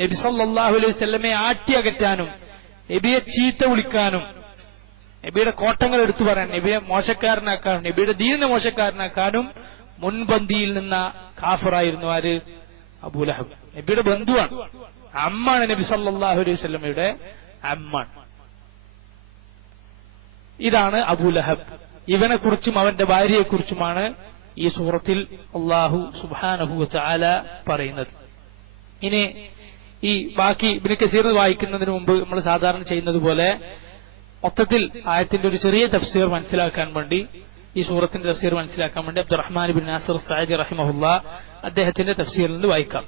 നബി സല്ലല്ലാഹു അലൈഹി വസല്ലമയെ ആട്ടിയകറ്റാനും നബിയെ ചീത്ത വിളിക്കാനും നബിയുടെ കോട്ടങ്ങൾ എടുത്തു പറയാൻ, നബിയെ മോശക്കാരനാക്കാനും നബിയുടെ ദീനിനെ മോശക്കാരനാക്കാനും മുൻപന്തിയിൽ നിന്ന കാഫിറായിരുന്നു ആര്? അബൂലഹബ്. നബിയുടെ ബന്ധുവാണ്, അമ്മാണ് നബി സല്ലല്ലാഹു അലൈഹി വസല്ലമയുടെ അമ്മാണ്. ഇതാണ് അബൂലഹബ്. ഇവനെ കുറിച്ചും അവന്റെ ഭാര്യയെക്കുറിച്ചുമാണ് ഈ സൂറത്തിൽ അല്ലാഹു സുബ്ഹാനഹു വ തആല പറയുന്നത്. ഇനി ഈ ബാക്കി ഇബ്നു കസീർ വായിക്കുന്നതിന് മുമ്പ് നമ്മൾ സാധാരണ ചെയ്യുന്നത് പോലെ മൊത്തത്തിൽ ആയത്തിന്റെ ഒരു ചെറിയ തഫ്സീർ മനസ്സിലാക്കാൻ വേണ്ടി, ഈ സൂറത്തിന്റെ തഫ്സീർ മനസ്സിലാക്കാൻ വേണ്ടി അബ്ദുറഹ്മാൻ ബിൻ നാസിർ സഅദി റഹിമഹുല്ലാ അദ്ദേഹത്തിന്റെ തഫ്സീറിൽ നിന്ന് വായിക്കാം.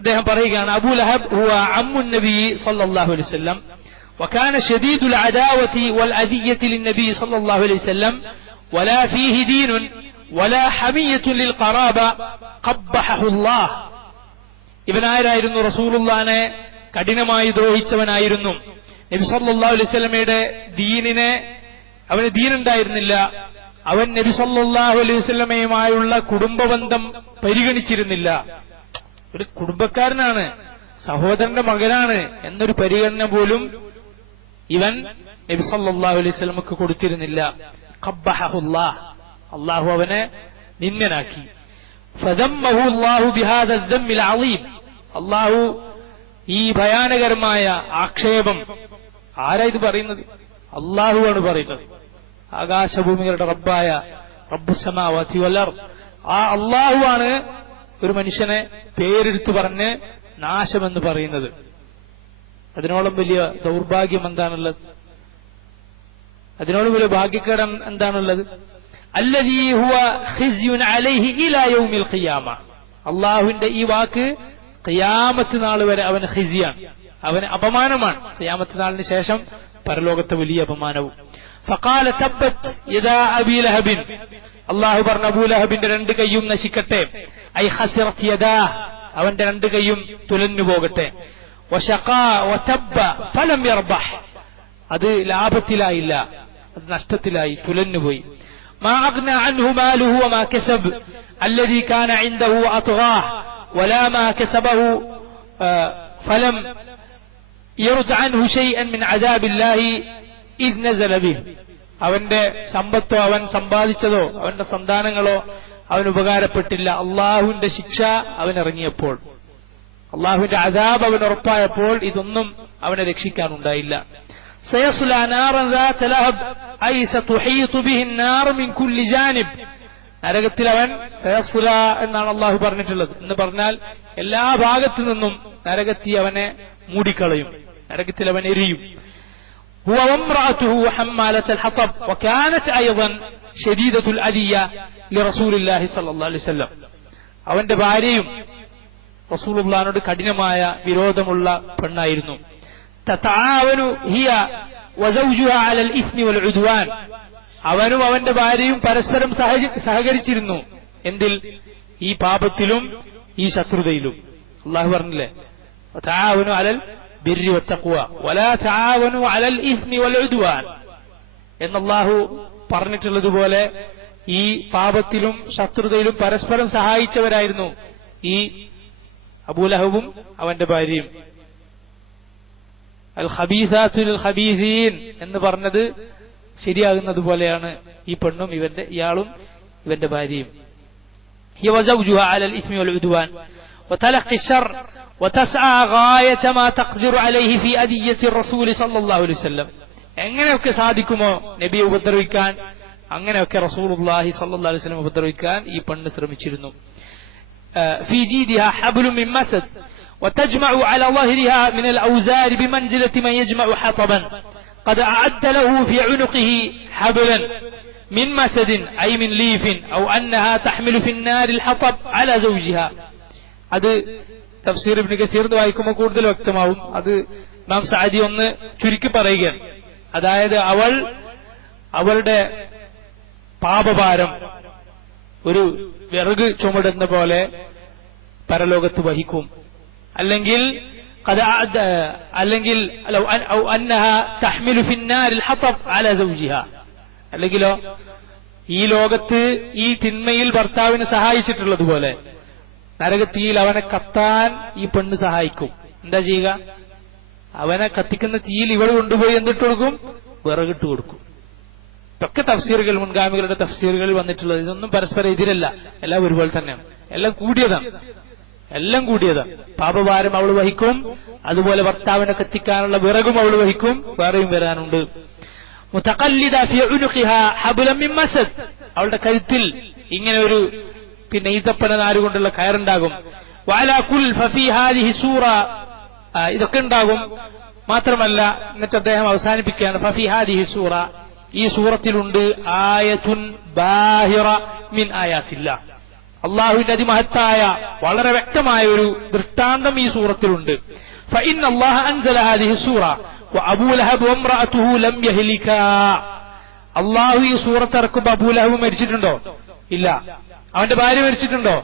അദ്ദേഹം പറയുകയാണ്, അബൂ ലഹബ് ഹുവ അമ്മുൻ നബി സല്ലല്ലാഹു അലൈഹി വസല്ലം وكان شديد العداوة والأذية للنبي صلى الله عليه وسلم ولا فيه دين ولا حمية للقرابة قبحه الله. ഇവനായിരുന്നു റസൂലുള്ളാഹിനെ കഠിനമായി ദ്രോഹിച്ചവനായിരുന്നു. നബി സല്ലല്ലാഹു അലൈഹി വസല്ലമയുടെ ദീനിനെ, അവന് ദീനുണ്ടായിരുന്നില്ല. അവൻ നബി സല്ലല്ലാഹു അലൈഹി വസല്ലമയുമായുള്ള കുടുംബബന്ധം പരിഗണിച്ചിരുന്നില്ല. ഒരു കുടുംബക്കാരനാണ്, സഹോദരന്റെ മകനാണ് എന്നൊരു പരിഗണന പോലും ഇവൻ നബി സല്ലല്ലാഹു അലൈഹി വസല്ലമക്ക് കൊടുത്തിരുന്നില്ല. ഖബ്ബഹഹുല്ലാഹ്, അല്ലാഹു അവനെ നിന്ദനാക്കി. ഫദമ്മഹു അല്ലാഹു ബിഹാദ അദ്ദമ്മിൽ അളീം, അല്ലാഹു ഈ ഭയാനകരമായ ആക്ഷേപം, ആരാ ഇത് പറയുന്നത്? അല്ലാഹുവാണ് പറയുന്നത്. ആകാശഭൂമികളുടെ റബ്ബായ റബ്ബുസ് സമാവാതി വൽ അർദ്, ആ അല്ലാഹുവാണ് ഒരു മനുഷ്യനെ പേരെടുത്തു പറഞ്ഞ് നാശമെന്ന് പറയുന്നത്. അതിനോളം വലിയ ദൗർഭാഗ്യം എന്താണുള്ളത്? അതിനോളം വലിയ ഭാഗ്യക്കേട് എന്താണുള്ളത്? അല്ലദീ ഹുവ ഖിസ്യുൻ അലൈഹി ഇലാ യൗമിൽ ഖിയാമ. അല്ലാഹുവിന്റെ ഈ വാക്ക് ഖിയാമത്ത് നാൾ വരെ അവന് ഖിസ്യാണ്, അവന് അപമാനമാണ്. ഖിയാമത്ത് നാളിന് ശേഷം പരലോകത്തെ വലിയ അപമാനവും. ഫഖാല തബ്ബത് യദാ അബീ ലഹബിൻ, അല്ലാഹു പറഞ്ഞു അബൂ ലഹബിന്റെ രണ്ട് കൈയും നശിക്കട്ടെ. ഐ ഖസിറത് യദാ, അവന്റെ രണ്ട് കൈയും തുലഞ്ഞു പോകട്ടെ. വശഖാ വതബ്ബ ഫലം യർബഹ്, അത് ലാഭത്തിലായില്ല, അത് നഷ്ടത്തിലായി, തുലഞ്ഞുപോയി. മാ അഗ്നാ അൻഹു മാലുഹു വമാ കസബ് അല്ലദീ കാന ഇൻദഹു അത്ഗാഹ് വലാ മാ കസബഹു ഫലം യർദ് അൻഹു ശൈഅൻ മിൻ അദാബില്ലാഹി ഇദ് നസല ബിഹി. അവന്റെ സമ്പത്തോ അവൻ സമ്പാദിച്ചതോ അവന്റെ സന്താനങ്ങളോ അവന് ഉപകാരപ്പെട്ടില്ല. അള്ളാഹുവിന്റെ ശിക്ഷ അവനിറങ്ങിയപ്പോൾ, അള്ളാഹുവിന്റെ അദാബ് അവൻ ഉറപ്പായപ്പോൾ ഇതൊന്നും അവനെ രക്ഷിക്കാനുണ്ടായില്ല. സയസ്ലാ നാറൻ ദാത ലഹബ് ഐ സതുഹീതു ബിഹി النار മിൻ കുല്ലി ജാനിബ്. നരകത്തിൽ അവൻ സയസ്ല എന്നാണ് അള്ളാഹു പറഞ്ഞിട്ടുള്ളത്. എന്ന് പറഞ്ഞാൽ എല്ലാ ഭാഗത്തു നിന്നും നരകത്തി അവനെ മൂടിക്കളയും, നരകത്തിൽ അവൻ എരിയും. هو وامرأته حمالة الحطب وكانت أيضا شديدة الأذية لرسول الله صلى الله عليه وسلم. അവന്റെ ഭാര്യയും റസൂലുള്ളാഹിനോട് കഠിനമായ വിരോധമുള്ള പെണ്ണായിരുന്നു. തതആവനു ഹിയ വസൗജുഹ അലൽ ഇസ്മി വൽ ഉദ്വാൻ, അവനും അവന്റെ ഭാര്യയും പരസ്പരം സഹകരിച്ചിരുന്നു എന്തിൽ? ഈ പാപത്തിലും ഈ ശത്രുതയിലും. അള്ളാഹു പറഞ്ഞില്ലേ, തആവനു അലൽ ബിർരി വത്തഖ്വ വലാ തആവനു അലൽ ഇസ്മി വൽ ഉദ്വാൻ എന്ന് അള്ളാഹു പറഞ്ഞിട്ടുള്ളതുപോലെ ഈ പാപത്തിലും ശത്രുതയിലും പരസ്പരം സഹായിച്ചവരായിരുന്നു ഈ അബൂലഹബും അവന്റെ ഭാര്യയും. അൽ ഖബീസാത്തു ലിൽ ഖബീസീൻ എന്ന് പറഞ്ഞത് ശരിയാകുന്നത് പോലെയാണ് ഈ പെണ്ണും ഇയാളും ഇവന്റെ ഭാര്യയും. ഹി വസൗജുഹ അലൽ ഇസ്മി വൽ ഉദ്വാൻ വതലഖി ശർ വതസ്ആ ഗായത മാ തഖ്ദിറു അലൈഹി ഫി അദിയത്തി റസൂൽ സല്ലല്ലാഹു അലൈഹി വസല്ലം. എങ്ങനെയൊക്കെ സാധിക്കുമോ നബിയെ ഉപദ്രവിക്കാൻ, അങ്ങനെയൊക്കെ റസൂലുള്ളാഹി സ്വല്ലല്ലാഹു അലൈഹി വസല്ലം ഉപദ്രവിക്കാൻ ഈ പെണ്ണ് ശ്രമിച്ചിരുന്നു. ഫീ ജീദിഹാ ഹബ്ലുൻ മിൻ മസദ് وتجمع على ظهرها من الأوزار بمنزلة من يجمع حطبا قد أعد له في عنقه حبلا من مسد أي من ليف أو أنها تحمل في النار الحطب على زوجها. അത് തഫ്സീർ ഇബ്നു കസീർ വായിക്കുമ്പോൾ കൂടുതൽ വ്യക്തമാവും. അത് ഇമാം സഅദി ഒന്ന് ചുരുക്കി പറയുകയാണ്. അതായത് അവളുടെ പാപഭാരം ഒരു വിറക് ചുമടുന്ന പോലെ പരലോകത്ത് വഹിക്കും. അല്ലെങ്കിൽ അല്ലെങ്കിലോ ഈ ലോകത്ത് ഈ തിന്മയിൽ ഭർത്താവിനെ സഹായിച്ചിട്ടുള്ളതുപോലെ നരകത്തീയിൽ അവനെ കത്താൻ ഈ പെണ്ണ് സഹായിക്കും. എന്താ ചെയ്യുക? അവനെ കത്തിക്കുന്ന തീയിൽ ഇവൾ കൊണ്ടുപോയി എന്തിട്ട് കൊടുക്കും? വിറകിട്ട് കൊടുക്കും. ഇതൊക്കെ തഫ്സീറുകൾ, മുൻഗാമികളുടെ തഫ്സീറുകളിൽ വന്നിട്ടുള്ളത്. ഇതൊന്നും പരസ്പരം എതിരല്ല, എല്ലാം ഒരുപോലെ തന്നെയാണ്. എല്ലാം കൂടിയതാണ്. പാപഭാരം അവൾ വഹിക്കും, അതുപോലെ ഭർത്താവിനെ കത്തിക്കാനുള്ള വിറകും അവൾ വഹിക്കും, വേറെയും വരാനുണ്ട്. മുതഖല്ലിദ ഫീ ഉനുഖിഹാ ഹബ്ലൻ മിൻ മസദ്, അവളുടെ കഴുത്തിൽ ഇങ്ങനെ ഒരു ഈത്തപ്പന നാരുകൊണ്ടുള്ള കയറുണ്ടാകും. വഅലാ കുൽ ഫഫീ ഹാദിഹി സൂറ, ഇതൊക്കെ ഉണ്ടാകും. മാത്രമല്ല എന്നിട്ട് അദ്ദേഹം അവസാനിപ്പിക്കുകയാണ്, ഫഫീ ഹാദിഹി സൂറ, ഈ സൂറത്തിലുണ്ട് ആയത്തുൻ ബാഹിറ മിൻ ആയാത്തില്ലാഹ്, അള്ളാഹുവിന്റെ അതിമഹത്തായ വളരെ വ്യക്തമായ ഒരു ദൃഷ്ടാന്തം ഈ സൂറത്തിലുണ്ട്. فإن الله أنزل هذه السورة وأبو لهب وامرأته لم يهلكا. അള്ളാഹു ഈ സൂറത്ത് ഇറക്കുമ്പോൾ അബൂ ലഹബ് മരിച്ചിട്ടുണ്ടോ? ഇല്ല. അവന്റെ ഭാര്യ മരിച്ചിട്ടുണ്ടോ?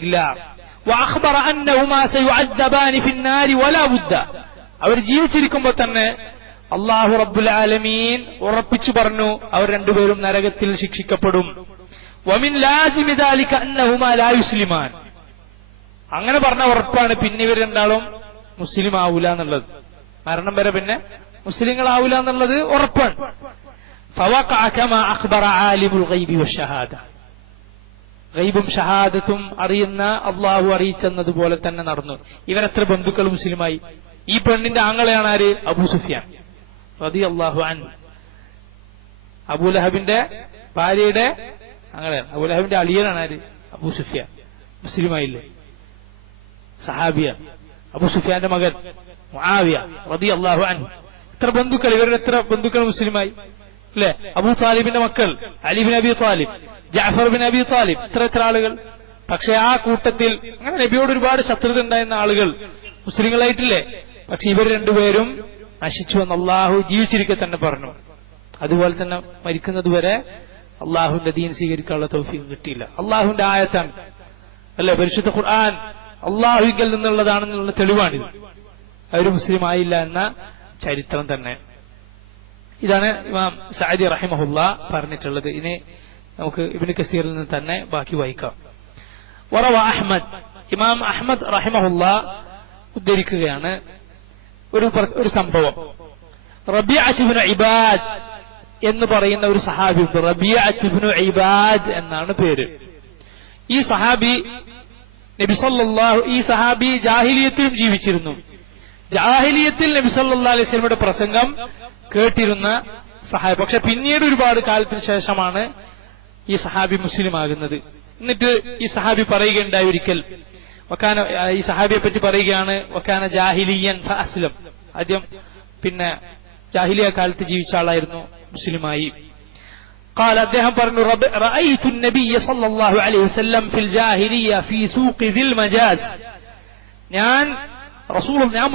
ഇല്ല. وأخبر أنهما سيعذبان في النار ولا بد. അവർ ജീവിച്ചിരിക്കുമ്പോൾ തന്നെ അള്ളാഹു റബ്ബുൽ ആലമീൻ ഉറപ്പിച്ചു പറഞ്ഞു അവർ രണ്ടുപേരും നരകത്തിൽ ശിക്ഷിക്കപ്പെടും. വമിൻ ലാസിമി ദാലിക അന്നഹുമാ ലാ യുസ്ലിമാൻ. അങ്ങനെ പറഞ്ഞ ഉറപ്പാണ് പിന്നെ ഇവർ രണ്ടാളും മുസ്ലിം ആവൂല എന്നുള്ളത്. മരണം വരെ പിന്നെ മുസ്ലിങ്ങളാവൂല എന്നുള്ളത് ഉറപ്പാണ്. ഫവഖഅ കമാ അഖ്ബറ ആലിമുൽ ഗൈബി വശഹാദ. ഗൈബും ഷഹാദത്തും അറിയുന്ന അള്ളാഹു അറിയിച്ചെന്നതുപോലെ തന്നെ നടന്നു. ഇവരെത്ര ബന്ധുക്കൾ മുസ്ലിമായി? ഈ പെണ്ണിന്റെ ആങ്ങളെയാണ് ആര്? അബൂ സുഫിയാൻ റളിയല്ലാഹു അൻഹു. അബൂ ലഹബിന്റെ ഭാര്യയുടെ അങ്ങനെയാണ്. അബൂ ലഹബിന്റെ അളിയനാണ് ആര്? അബൂ സുഫിയാൻ. മുസ്ലിമായില്ലേ? സഹാബിയ. അബൂ സുഫിയാന്റെ മകൻ മുആവിയ റളിയല്ലാഹു അൻഹു. എത്ര ബന്ധുക്കൾ, ഇവരുടെ എത്ര ബന്ധുക്കൾ മുസ്ലിമായി അല്ലെ? അബൂ താലിബിന്റെ മക്കൾ Ali bin Abi Talib, Jafar bin Abi Talib, എത്ര ആളുകൾ. പക്ഷെ ആ കൂട്ടത്തിൽ അങ്ങനെ നബിയോട് ഒരുപാട് ശത്രുത ഉണ്ടായിരുന്ന ആളുകൾ മുസ്ലിങ്ങളായിട്ടില്ലേ? പക്ഷെ ഇവർ രണ്ടുപേരും നശിച്ചു എന്ന് അള്ളാഹു ജീവിച്ചിരിക്കെ തന്നെ പറഞ്ഞു. അതുപോലെ തന്നെ മരിക്കുന്നതുവരെ അള്ളാഹുവിന്റെ ദീൻ സ്വീകരിക്കാനുള്ള തൗഫീഖ് കിട്ടിയില്ല. അള്ളാഹുവിന്റെ ആയത്താണ് അല്ലെ, പരിശുദ്ധ ഖുർആൻ അള്ളാഹുവിൽ നിന്നുള്ളതാണെന്നുള്ള തെളിവാണിത്. അവർ മുസ്ലിം ആയില്ല എന്ന ചരിത്രം തന്നെ. ഇതാണ് ഇമാം സഅദി റഹിമഹുല്ലാ പറഞ്ഞിട്ടുള്ളത്. ഇനി നമുക്ക് ഇബ്നു കസീറിൽ നിന്ന് തന്നെ ബാക്കി വായിക്കാം. വറവ അഹ്മദ്, ഇമാം അഹ്മദ് റഹിമഹുല്ലാ ഉദ്ധരിക്കുകയാണ് ഒരു സംഭവം. റബീഅത്ത് ഇബ്നു ഇബാദ് എന്ന് പറയുന്ന ഒരു സഹാബി ഉണ്ട്. റബീഅത്ത് ഇബ്നു ഇബാദ് എന്നാണ് പേര്. ഈ സഹാബി ജാഹിലിയത്തിലും ജീവിച്ചിരുന്നു. ജാഹിലിയത്തിൽ നബി സല്ലല്ലാഹു അലൈഹി വസല്ലമയുടെ പ്രസംഗം കേട്ടിരുന്ന സഹാബി. പക്ഷെ പിന്നീട് ഒരുപാട് കാലത്തിന് ശേഷമാണ് ഈ സഹാബി മുസ്ലിം ആകുന്നത്. എന്നിട്ട് ഈ സഹാബി പറയുകയുണ്ടായി ഒരിക്കൽ, ഈ സഹാബിയെ പറ്റി പറയുകയാണ്, വക്കാന ജാഹിലിയൻ ഫഅസ്ലം, ആദ്യം പിന്നെ ജാഹിലിയ കാലത്ത് ജീവിച്ച ആളായിരുന്നു, മുസ്ലിമായി. قال അദ്ദേഹം പറഞ്ഞു, رأيت النبي صلى الله عليه وسلم في الجاهلية في سوق ذي المجاز. ഞാൻ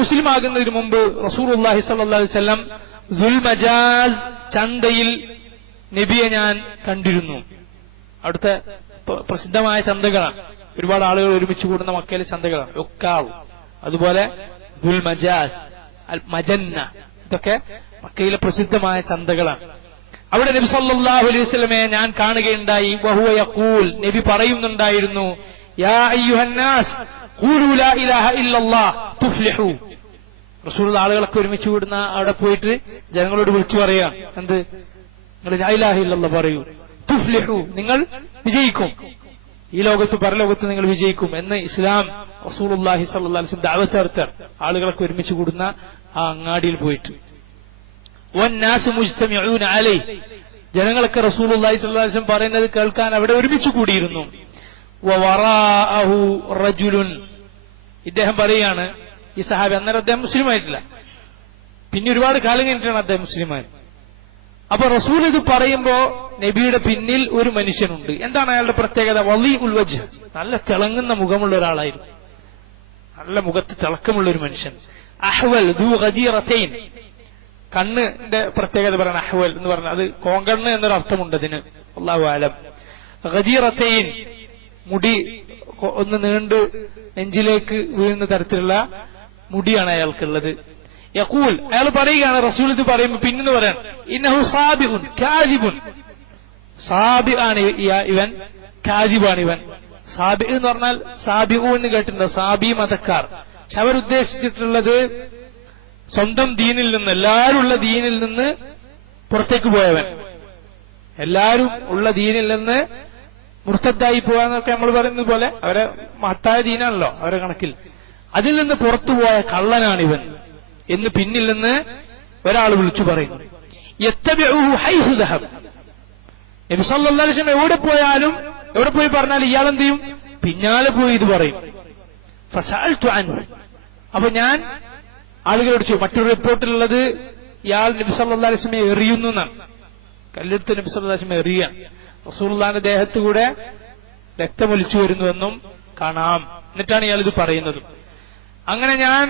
മുസ്ലിം ആകുന്നതിന് മുമ്പ് റസൂലുള്ളാഹി സ്വല്ലല്ലാഹു അലൈഹി വസല്ലം ദുൽ മജാസ് ചന്തയിൽ നബിയെ ഞാൻ കണ്ടിരുന്നു. അവിടുത്തെ പ്രസിദ്ധമായ ചന്തകളാണ്, ഒരുപാട് ആളുകൾ ഒരുമിച്ച് കൂടുന്ന മക്കയിലെ ചന്തകളാണ്. ഒക്കാവ്, അതുപോലെ ദുൽ മജാസ്, അൽ മജന്ന, ഇതൊക്കെ മക്കയിലെ പ്രസിദ്ധമായ ചന്തകളാണ്. അവിടെ നബി സല്ലല്ലാഹു അലൈഹി വസല്ലമയെ ഞാൻ കാണുകയുണ്ടായി. വഹുവ യഖൂൽ, നബി പറയുന്നുണ്ടായിരുന്നു, യാ അയ്യുഹന്നാസ് ഖൂലു ലാ ഇലാഹ ഇല്ലല്ലാഹ് തുഫ്ലിഹു. റസൂൽ ആളുകളൊക്കെ ഒരുമിച്ച് കൂടുന്ന അവിടെ പോയിട്ട് ജനങ്ങളോട് വിളിച്ചു പറയാം, എന്ത്, നിങ്ങൾ ലാ ഇലാഹ ഇല്ലല്ലാഹ് പറയൂ, തുഫ്ലിഹു, നിങ്ങൾ വിജയിക്കും, ഈ ലോകത്ത് പരലോകത്ത് നിങ്ങൾ വിജയിക്കും എന്ന് ഇസ്ലാം റസൂലുള്ളാഹി സ്വല്ലല്ലാഹു അലൈഹി വസല്ലം ദഅവത്ത് നടത്ത ആളുകളൊക്കെ ഒരുമിച്ച് കൂടുന്ന ആ അങ്ങാടിയിൽ പോയിട്ട്. വന്നാസു മുജ്തമിഊന അലൈഹി, ജനങ്ങളൊക്കെ റസൂലുള്ളാഹി സ്വല്ലല്ലാഹു അലൈഹി വസല്ലം പറയുന്നത് കേൾക്കാൻ അവിടെ ഒരുമിച്ച് കൂടിയിരുന്നു. വവറാഅഹു റജുലുൻ, ഇദ്ദേഹം പറയുകയാണ്, ഈ സഹാബി, അന്നേരം അദ്ദേഹം മുസ്ലിം ആയിട്ടില്ല, പിന്നെ ഒരുപാട് കാലം കഴിഞ്ഞിട്ടാണ് അദ്ദേഹം മുസ്ലിമായത്. അപ്പൊ റസൂൽ ഇത് പറയുമ്പോ നബിയുടെ പിന്നിൽ ഒരു മനുഷ്യനുണ്ട്. എന്താണ് അയാളുടെ പ്രത്യേകത? വളീഉൽ വജ്ഹ്, നല്ല തിളങ്ങുന്ന മുഖമുള്ള ഒരാളായിരുന്നു, നല്ല മുഖത്ത് തിളക്കമുള്ള ഒരു മനുഷ്യൻ. അഹ്വൽ ദൂ ഗദീറതൈൻ, കണ്ണിന്റെ പ്രത്യേകത പറയണം. അഹ്വൽ എന്ന് പറഞ്ഞാൽ അത് കോങ്കണ്ണ് എന്നൊരു അർത്ഥമുണ്ട് അതിന്, അല്ലാഹു അലം. ഗദീറതൈൻ, മുടി ഒന്ന് നീണ്ട് നെഞ്ചിലേക്ക് വീഴുന്ന തരത്തിലുള്ള മുടിയാണ് അയാൾക്കുള്ളത്. യഖൂൽ, അയാൾ പറയുകയാണ്, റസൂൽ ഇത് പറയുമ്പോൾ പിന്നെന്ന് പറയാൻ, ഇന്നഹു സാബിഉൻ കാദിബുൻ, സാബി ആണ് ഇവൻ, കാദിബാണ് ഇവൻ. സാബി എന്ന് പറഞ്ഞാൽ സാബിഉ എന്ന് കേട്ടിട്ടുണ്ട്, സാബി മതക്കാർ. പക്ഷെ അവരുദ്ദേശിച്ചിട്ടുള്ളത് സ്വന്തം ദീനിൽ നിന്ന്, എല്ലാവരും ഉള്ള ദീനിൽ നിന്ന് പുറത്തേക്ക് പോയവൻ, എല്ലാവരും ഉള്ള ദീനിൽ നിന്ന് മുർത്തദ്ദായി പോവാന്നൊക്കെ നമ്മൾ പറയുന്നത് പോലെ, അവരെ മഹത്തായ ദീനാണല്ലോ അവരെ കണക്കിൽ, അതിൽ നിന്ന് പുറത്തുപോയ കള്ളനാണിവൻ എന്ന് പിന്നിൽ നിന്ന് ഒരാൾ വിളിച്ചു പറയുന്നു. യത്തബിഉഹു ഹൈസു ദഹബ്, നബി സല്ലല്ലാഹു അലൈഹി വസല്ലം എവിടെ പോയാലും, എവിടെ പോയി പറഞ്ഞാലും ഇയാളെന്ത് ചെയ്യും? പിന്നാലെ പോയി ഇത് പറയും. ഫസഅൽതു അൻഹു, അപ്പൊ ഞാൻ ആളുകളോട് ചോദിച്ചു. മറ്റൊരു റിപ്പോർട്ടിലുള്ളത് ഇയാൾ നബി സല്ലല്ലാഹു അലൈഹി വസല്ലം എറിയുന്നു എന്നാണ്, കല്ലെടുത്ത് നബി സല്ലല്ലാഹു അലൈഹി വസല്ലം എറിയാൻ, റസൂലുള്ളാഹിന്റെ ദേഹത്ത് കൂടെ രക്തമൊലിച്ചു വരുന്നുവെന്നും കാണാം. എന്നിട്ടാണ് ഇയാൾ ഇത് പറയുന്നത്. അങ്ങനെ ഞാൻ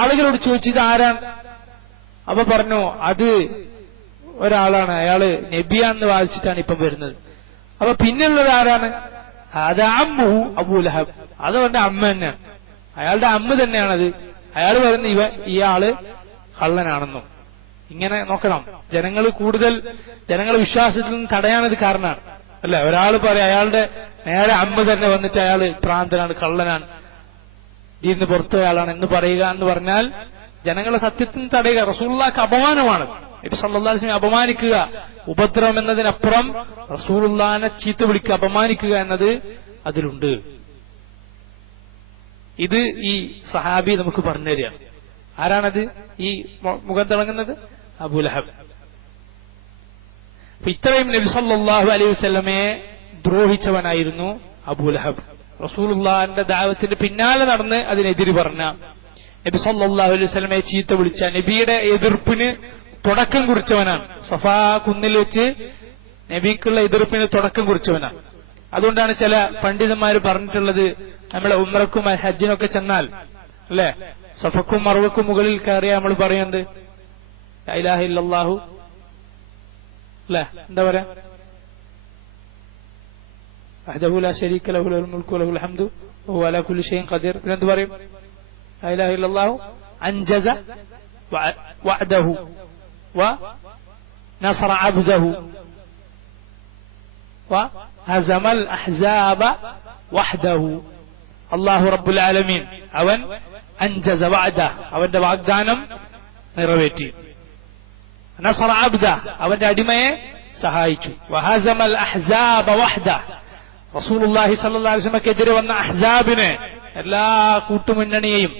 ആളുകളോട് ചോദിച്ചു, ഇത് ആരാണ്? അപ്പൊ പറഞ്ഞു, അത് ഒരാളാണ്, അയാള് നബിയാന്ന് വാദിച്ചിട്ടാണ് ഇപ്പം വരുന്നത്. അപ്പൊ പിന്നുള്ളത് ആരാണ്? അത് അമ്മുഹു അബൂ ലഹബ്, അത് അവന്റെ അമ്മ തന്നെയാണ്, അയാളുടെ അമ്മ തന്നെയാണത്. അയാൾ പറയുന്ന ഇയാള് കള്ളനാണെന്നും. ഇങ്ങനെ നോക്കണം, ജനങ്ങൾ കൂടുതൽ ജനങ്ങളെ വിശ്വാസത്തിൽ നിന്ന് തടയാനത് കാരണമാണ്, അല്ല? ഒരാൾ പറയാം അയാളുടെ നേരെ അമ്മ തന്നെ വന്നിട്ട് അയാള് ഭ്രാന്തനാണ്, കള്ളനാണ്, ഇതിന്ന് പുറത്തുപോയാളാണ് എന്ന് പറയുക എന്ന് പറഞ്ഞാൽ ജനങ്ങളെ സത്യത്തിന് തടയുക, റസൂലുള്ളാഹിക്ക് അപമാനമാണ്. നബി സല്ലല്ലാഹു അലൈഹി വസല്ലം അപമാനിക്കുക, ഉപദ്രവം എന്നതിനപ്പുറം റസൂലുള്ളാഹിനെ ചീത്ത വിളിക്കുക, അപമാനിക്കുക എന്നത് അതിലുണ്ട്. ഇത് ഈ സഹാബി നമുക്ക് പറഞ്ഞു തരികയാണ്. ആരാണത് ഈ മുഖം തിളങ്ങുന്നത്? അബൂ ലഹബ്. അപ്പൊ ഇത്രയും നബി സല്ലല്ലാഹു അലൈഹി വസല്ലമയെ ദ്രോഹിച്ചവനായിരുന്നു അബൂ ലഹബ്. റസൂലുള്ളാഹിന്റെ ദഅവത്തിന്റെ പിന്നാലെ നടന്ന് അതിനെതിര് പറഞ്ഞ, നബി സല്ലല്ലാഹു അലൈഹി വസല്ലമയെ ചീത്ത വിളിച്ച, നബിയുടെ എതിർപ്പിന് തുടക്കം കുറിച്ചവനാണ്. സഫാ കുന്നിൽ വെച്ച് നബിക്കുള്ള എതിർപ്പിന് തുടക്കം കുറിച്ചവനാണ്. അതുകൊണ്ടാണ് ചില പണ്ഡിതന്മാർ പറഞ്ഞിട്ടുള്ളത്, നമ്മളെ ഉംറക്കും ഹജ്ജിനൊക്കെ ചെന്നാൽ, അല്ലെ, സഫക്കും മർവക്കും മുകളിൽ കയറിയ നമ്മൾ പറയുന്നത് ലാ ഇലാഹ ഇല്ലല്ലാഹു, അല്ലെ, എന്താ പറയാ, വഹ്ദഹു ലാ ശരീക ലഹു ലഹുൽ മുൽക്കു വലഹുൽ ഹംദു വഹുവ അലാ കുല്ലി ഷൈഇൻ ഖദീർ. പിന്നെന്ത് പറയും? ലാ ഇലാഹ ഇല്ലല്ലാഹു അൻജസ വഅദഹു വനസറ അബ്ദഹു വഹസമൽ അഹ്സാബ വഹ്ദഹു. അല്ലാഹു റബ്ബുൽ ആലമീൻ, അവൻ അൻജസ വഅദ, അവന്റെ വാഗ്ദാനം നിറവേറ്റി. നസറ അബ്ദ, അവന്റെ അടിമയെ സഹായിച്ചു. വഹസമൽ അഹ്സാബ വഹ്ദ, റസൂലുള്ളാഹി സ്വല്ലല്ലാഹു അലൈഹി വസല്ലമക്കെതിരെ വന്ന അഹ്സാബിനെ, എല്ലാ കൂട്ടുമുന്നണിയെയും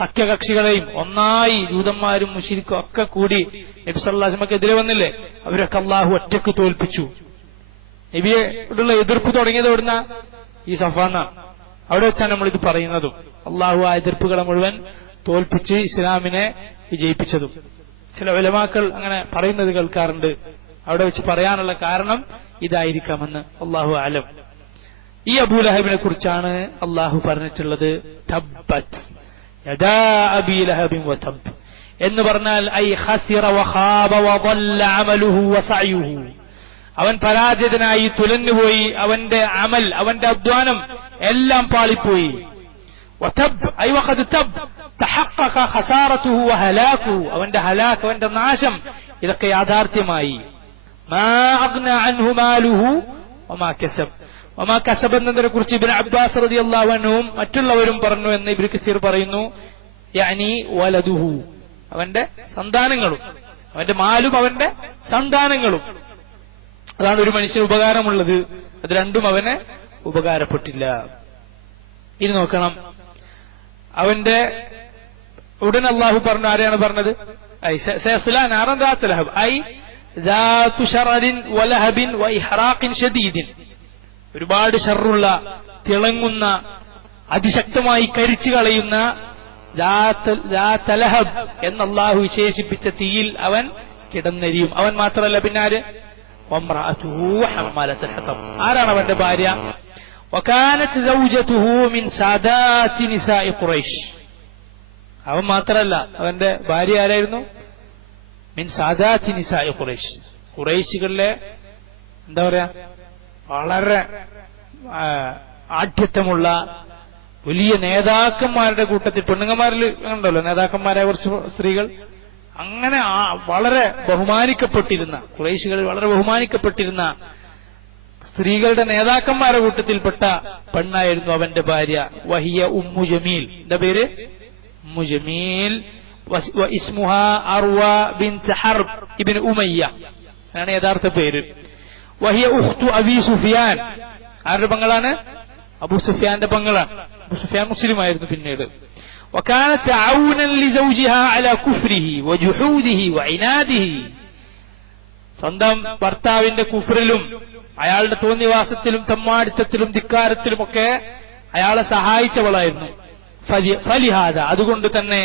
സഖ്യകക്ഷികളെയും ഒന്നായി, ജൂതന്മാരും മുശ്രിക്കും ഒക്കെ കൂടി നബി സല്ലല്ലാഹു അലൈഹി വസല്ലമക്കെതിരെ വന്നില്ലേ, അവരൊക്കെ അല്ലാഹു ഒറ്റക്ക് തോൽപ്പിച്ചു. നബിയോടുള്ള എതിർപ്പ് തുടങ്ങിയത് എവിടുന്ന? ഈ സഫാന്ന, അവിടെ വെച്ചാണ് നമ്മളിത് പറയുന്നതും. അല്ലാഹു ആ എതിർപ്പുകളെ മുഴുവൻ തോൽപ്പിച്ച് ഇസ്ലാമിനെ വിജയിപ്പിച്ചതും. ചില ഉലമാക്കൾ അങ്ങനെ പറയുന്നത് കേൾക്കാറുണ്ട്. അവിടെ വെച്ച് പറയാനുള്ള കാരണം ഇതായിരിക്കാമെന്ന്, അല്ലാഹു അലം. ഈ അബൂ ലഹബിനെ കുറിച്ചാണ് അല്ലാഹു പറഞ്ഞിട്ടുള്ളത്, തബ്ബത് യദാ അബീ ലഹബിൻ വതബ്. എന്ന് പറഞ്ഞാൽ ഐ ഖസിറ വഖാബ വദല്ല അമലുഹു വസഅയുഹു, അവൻ പരാജിതനായി തുലഞ്ഞുപോയി, അവന്റെ അമൽ, അവന്റെ അധ്വാനം എല്ലാം പാളിപ്പോയി. വതബ് ഐ വഖദ് തബ് തഹഖഖ ഖസാറതുഹു വഹലാകുഹു, അവന്റെ ഹലാക്ക്, അവന്റെ നാശം ഇതൊക്കെ യാഥാർത്ഥ്യമായി. മാ അഗ്ന അൻഹു മാലുഹു വമാ കസബ്, വമാ കസബ് എന്നതിനെ കുറിച്ച് ഇബ്നു അബ്ബാസ് റളിയല്ലാഹു അൻഹും മറ്റുള്ളവരും പറഞ്ഞു എന്ന് ഇബ്നു കസീർ പറയുന്നു. യഅനി വലദുഹു, അവന്റെ സന്താനങ്ങളും, അവന്റെ മാലും അവന്റെ സന്താനങ്ങളും. അതാണ് ഒരു മനുഷ്യന് ഉപകാരമുള്ളത്. അത് രണ്ടും അവനെ ഉപകാരപ്പെട്ടില്ല. ഇനി നോക്കണം, അവന്റെ ഉടൻ അള്ളാഹു പറഞ്ഞു, ആരെയാണ് പറഞ്ഞത്? സയസ്ലാ നാറൻ ദാത ലഹബ് ഐ ദാതു ശറരിൻ വലഹബിൻ വഇഹ്റാഖിൻ ശദീദിൻ, ഒരുപാട് ഷർറുള്ള, തിളങ്ങുന്ന, അതിശക്തമായി കരിച്ചു കളയുന്ന ലഹബ് എന്ന് അള്ളാഹു വിശേഷിപ്പിച്ച തീയിൽ അവൻ കിടന്നെരിയും. അവൻ മാത്രമല്ല, പിന്നാര്? ആരാണ് അവന്റെ ഭാര്യ? വകാനത് സൗജതുഹു മിൻ സാദാതി നിസാഇ ഖുറൈശ്, അവൻ മാത്രമല്ല, അവന്റെ ഭാര്യ ആരായിരുന്നു? മിൻ സാദാതി നിസാഇ ഖുറൈശ്, ഖുറൈശികളിലെ എന്താ പറയാ, വളരെ ആഢ്യത്വമുള്ള വലിയ നേതാക്കന്മാരുടെ കൂട്ടത്തിൽ, പെണ്ണുങ്ങന്മാരിൽ ഉണ്ടല്ലോ നേതാക്കന്മാരായ കുറച്ച് സ്ത്രീകൾ, അങ്ങനെ വളരെ ബഹുമാനിക്കപ്പെട്ടിരുന്ന, ഖുറൈശികളിൽ വളരെ ബഹുമാനിക്കപ്പെട്ടിരുന്ന സ്ത്രീകളുടെ നേതാക്കന്മാരുടെ കൂട്ടത്തിൽപ്പെട്ട പെണ്ണായിരുന്നു അവന്റെ ഭാര്യ. വഹിയ ഉമ്മു ജമീൽ, എന്താ പേര്? ഉമ്മു ജമീൽ. ഇസ്മുഹ അർവ ബിൻത് ഹർബ് ഇബ്നു ഉമയ്യ, ആണ് യഥാർത്ഥ പേര്. വഹിയ ഉഖ്തു അബി സുഫിയാൻ, ആരുടെ പെങ്ങളാണ്? അബൂ സുഫിയാന്റെ പെങ്ങളാണ്. അബൂ സുഫിയാൻ മുസ്ലിം ആയിരുന്നു പിന്നീട്. وكانت عونا لزوجها على كفره وجحوده وعناده, സ്വന്തം ഭർത്താവിന്റെ കുഫറിലും അയാളുടെ തോന്നിവാസത്തിലും തമ്മാടിത്തത്തിലും ധിക്കാരത്തിലുമൊക്കെ അയാളെ സഹായിച്ചവളായിരുന്നു. ഫലിഹാദ, അതുകൊണ്ട് തന്നെ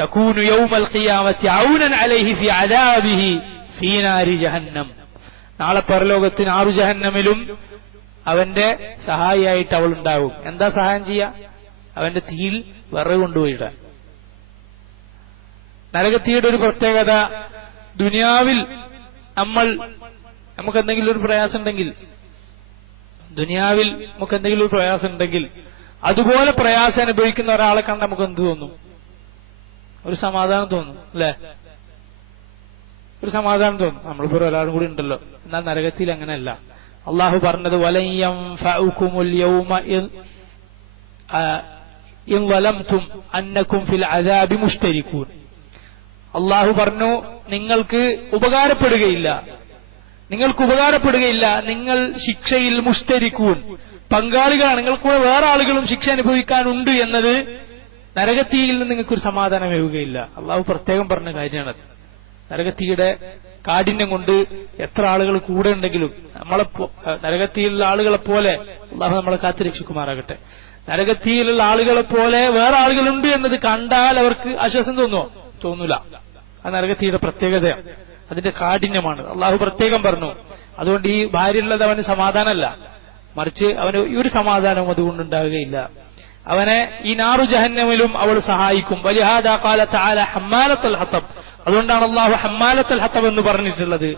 തകൂനു യൗമൽ ഖിയാമത്തി ഔനൻ അലൈഹി ഫി അദാബിഹി ഫീ നാരി ജഹന്നം, നാളെ പരലോകത്ത് നാറു ജഹന്നമിലും അവന്റെ സഹായിയായിട്ട് അവൾ ഉണ്ടാകും. എന്താ സഹായം ചെയ്യാ? അവന്റെ തീയിൽ വിറക് കൊണ്ടുപോയിടാൻ. നരകത്തീയുടെ ഒരു പ്രത്യേകത, ദുനിയാവിൽ നമുക്ക് എന്തെങ്കിലും ഒരു പ്രയാസം ഉണ്ടെങ്കിൽ, ദുനിയാവിൽ നമുക്ക് എന്തെങ്കിലും ഒരു പ്രയാസം ഉണ്ടെങ്കിൽ അതുപോലെ പ്രയാസം അനുഭവിക്കുന്ന ഒരാളെ കണ്ട് നമുക്ക് എന്ത് തോന്നും? ഒരു സമാധാനം തോന്നും, അല്ലെ? ഒരു സമാധാനം തോന്നും. നമ്മളിപ്പോ ഒരാളും കൂടി ഉണ്ടല്ലോ. എന്നാൽ നരകത്തിൽ അങ്ങനെയല്ല. അള്ളാഹു പറഞ്ഞത് വലൻ യൻഫഉകുമുൽ യൗമ ഇൻ വലംതും അന്നകും ഫിൽ അദാബി മുഷ്തരികൂൻ. അള്ളാഹു പറഞ്ഞു, നിങ്ങൾക്ക് ഉപകാരപ്പെടുകയില്ല, നിങ്ങൾ ശിക്ഷയിൽ മുഷ്തരിക്കൂൻ, പങ്കാളികളാണ്, നിങ്ങൾക്കൂടെ വേറെ ആളുകളും ശിക്ഷ അനുഭവിക്കാനുണ്ട് എന്നത് നരകത്തീയിൽ നിന്ന് നിങ്ങൾക്കൊരു സമാധാനമേവുകയില്ല. അള്ളാഹു പ്രത്യേകം പറഞ്ഞ കാര്യമാണത്. നരകത്തീയുടെ കാഠിന്യം കൊണ്ട് എത്ര ആളുകൾ കൂടെ ഉണ്ടെങ്കിലും നരകത്തീയിലുള്ള ആളുകളെ പോലെ അള്ളാഹു നമ്മളെ കാത്തുരക്ഷിക്കുമാറാകട്ടെ. നരകത്തീയിലുള്ള ആളുകളെ പോലെ വേറെ ആളുകളുണ്ട് എന്നത് കണ്ടാൽ അവർക്ക് ആശ്വാസം തോന്നൂല. ആ നരകത്തീയുടെ പ്രത്യേകതയാണ്, അതിന്റെ കാഠിന്യമാണ്. അള്ളാഹു പ്രത്യേകം പറഞ്ഞു. അതുകൊണ്ട് ഈ ഭാര്യയുള്ളത് അവന് സമാധാനമല്ല, മറിച്ച് അവന് ഒരു സമാധാനവും അതുകൊണ്ടുണ്ടാവുകയില്ല. അവനെ ഈ നാറു ജഹന്നമിലും അവൾ സഹായിക്കും. വലിഹാദാ ഖാല തആല ഹമ്മാലത്തുൽ ഹതബ്, അതുകൊണ്ടാണ് അള്ളാഹു ഹമ്മാലത്തുൽ ഹതബ് എന്ന് പറഞ്ഞിട്ടുള്ളത്.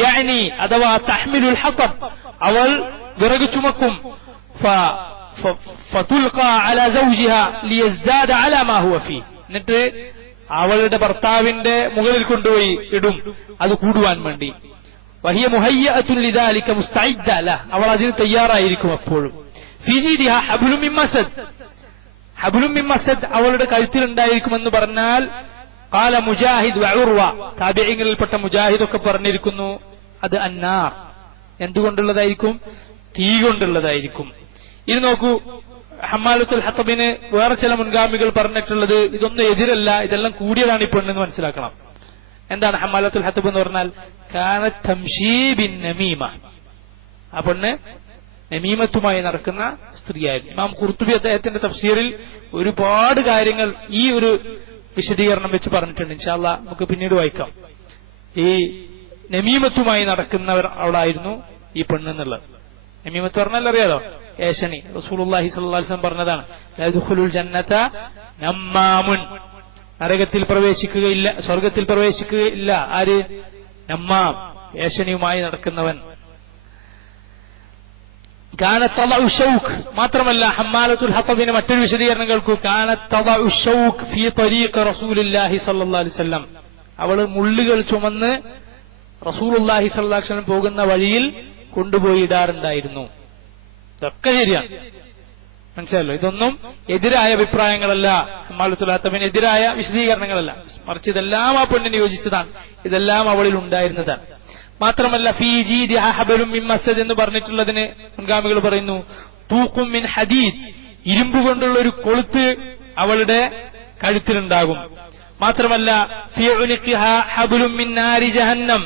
യഅനി അഥവാ തഹ്മിലുൽ ഹതബ്, അവൾ വിറക് ചുമക്കും. ഫതുൽഖാ അലാ സൗജിഹാ ലിയസ്ദാദ അലാ മാ ഹുവ ഫീ, എന്നിട്ട് അവളുടെ ഭർത്താവിന്റെ മുകളിൽ കൊണ്ടുപോയി ഇടും, അത് കൂടുവാൻ വേണ്ടി. വഹിയ മുഹയ്യഅത്തുൻ ലിദാലിക മുസ്തഇദ്ദ ലഹ്, അവൾ അതിന് തയ്യാറായിരിക്കും എപ്പോഴും. ഫീ ജീദിഹാ ഹബ്ലുൻ മിൻ മസദ്, ഹബ്ലുൻ മിൻ മസദ് അവളുടെ കഴുത്തിലുണ്ടായിരിക്കുമെന്ന് പറഞ്ഞാൽ ഖാല മുജാഹിദ് വഉർവ, താബിഈങ്ങളിൽപ്പെട്ട മുജാഹിദ് ഒക്കെ പറഞ്ഞിരിക്കുന്നു അത് അന്നാർ, എന്തുകൊണ്ടുള്ളതായിരിക്കും? തീ കൊണ്ടുള്ളതായിരിക്കും. ഇത് നോക്കൂ, ഹമ്മാലത്തുൽ ഹതബിന് വേറെ ചില മുൻഗാമികൾ പറഞ്ഞിട്ടുള്ളത് ഇതൊന്നും എതിരല്ല, ഇതെല്ലാം കൂടിയതാണ് ഈ പെണ്ണെന്ന് മനസ്സിലാക്കണം. എന്താണ് ഹമ്മാലത്തുൽ ഹതബ് എന്ന് പറഞ്ഞാൽ? കാനത് തംശീ ബിൻ നമീമ, ആ പെണ്ണ് നമീമത്തുമായി നടക്കുന്ന സ്ത്രീയായിരുന്നു. ഇമാം ഖുർത്തുബി അദ്ദേഹത്തിന്റെ തഫ്സീറിൽ ഒരുപാട് കാര്യങ്ങൾ ഈ ഒരു വിശദീകരണം വെച്ച് പറഞ്ഞിട്ടുണ്ട്. ഇൻഷാ അല്ലാഹ് നമുക്ക് പിന്നീട് വായിക്കാം. ഈ നമീമത്തുമായി നടക്കുന്നവർ അവളായിരുന്നു ഈ പെണ്ണെന്നുള്ളത്. നമീമത്ത് പറഞ്ഞാൽ അറിയാലോ, ഏഷണി. റസൂലുള്ളാഹി സ്വല്ലല്ലാഹു അലൈഹി വസല്ലം പറഞ്ഞതാണ്, ലാ യദ്ഖുലുൽ ജന്നത നമ്മാമുൻ, നരകത്തിൽ പ്രവേശിക്കുകയില്ല, സ്വർഗത്തിൽ പ്രവേശിക്കുകയില്ല. ആര്? നമ്മാം, ഏഷണിയുമായി നടക്കുന്നവൻ. കാനത്ത് തളഉ ഷൗക്ക്, മാത്രമല്ല ഹമ്മാലത്തുൽ ഹത്തബിന് മറ്റൊരു വിശദീകരണം കേൾക്കൂ. കാനത്ത് തളഉ ഷൗക്ക് ഫീ ത്വരീഖ് റസൂലുള്ളാഹി സ്വല്ലല്ലാഹു അലൈഹി വസല്ലം, അവള് മുള്ളുകൾ ചുമന്ന് റസൂലുള്ളാഹി സ്വല്ലല്ലാഹു അലൈഹി വസല്ലം പോകുന്ന വഴിയിൽ കൊണ്ടുപോയി ഇടാറുണ്ടായിരുന്നു. ഇതൊക്കെ ശരിയാണ്, മനസ്സിലല്ലോ. ഇതൊന്നും എതിരായ അഭിപ്രായങ്ങളല്ല, ഹമ്മാലത്തുൽ ഹത്തബിന് എതിരായ വിശദീകരണങ്ങളല്ല, മറിച്ച് ഇതെല്ലാം ആ പെണ്ണിന് യോജിച്ചതാണ്, ഇതെല്ലാം അവളിൽ ഉണ്ടായിരുന്നതാണ്. മാത്രമല്ല ഫീ ജീദിഹാ ഹബലുൻ മിൻ മസ്ദ് എന്ന് പറഞ്ഞിട്ടുള്ളതിന് മുൻഗാമികൾ പറയുന്നു തൂഖും മിൻ ഹദീദ്, ഇരുമ്പ് കൊണ്ടുള്ള ഒരു കൊളുത്ത് അവളുടെ കഴുത്തിലുണ്ടാകും. മാത്രമല്ല ഫീ ഉനിഖിഹാ ഹബലുൻ മിൻ നാരി ജഹന്നം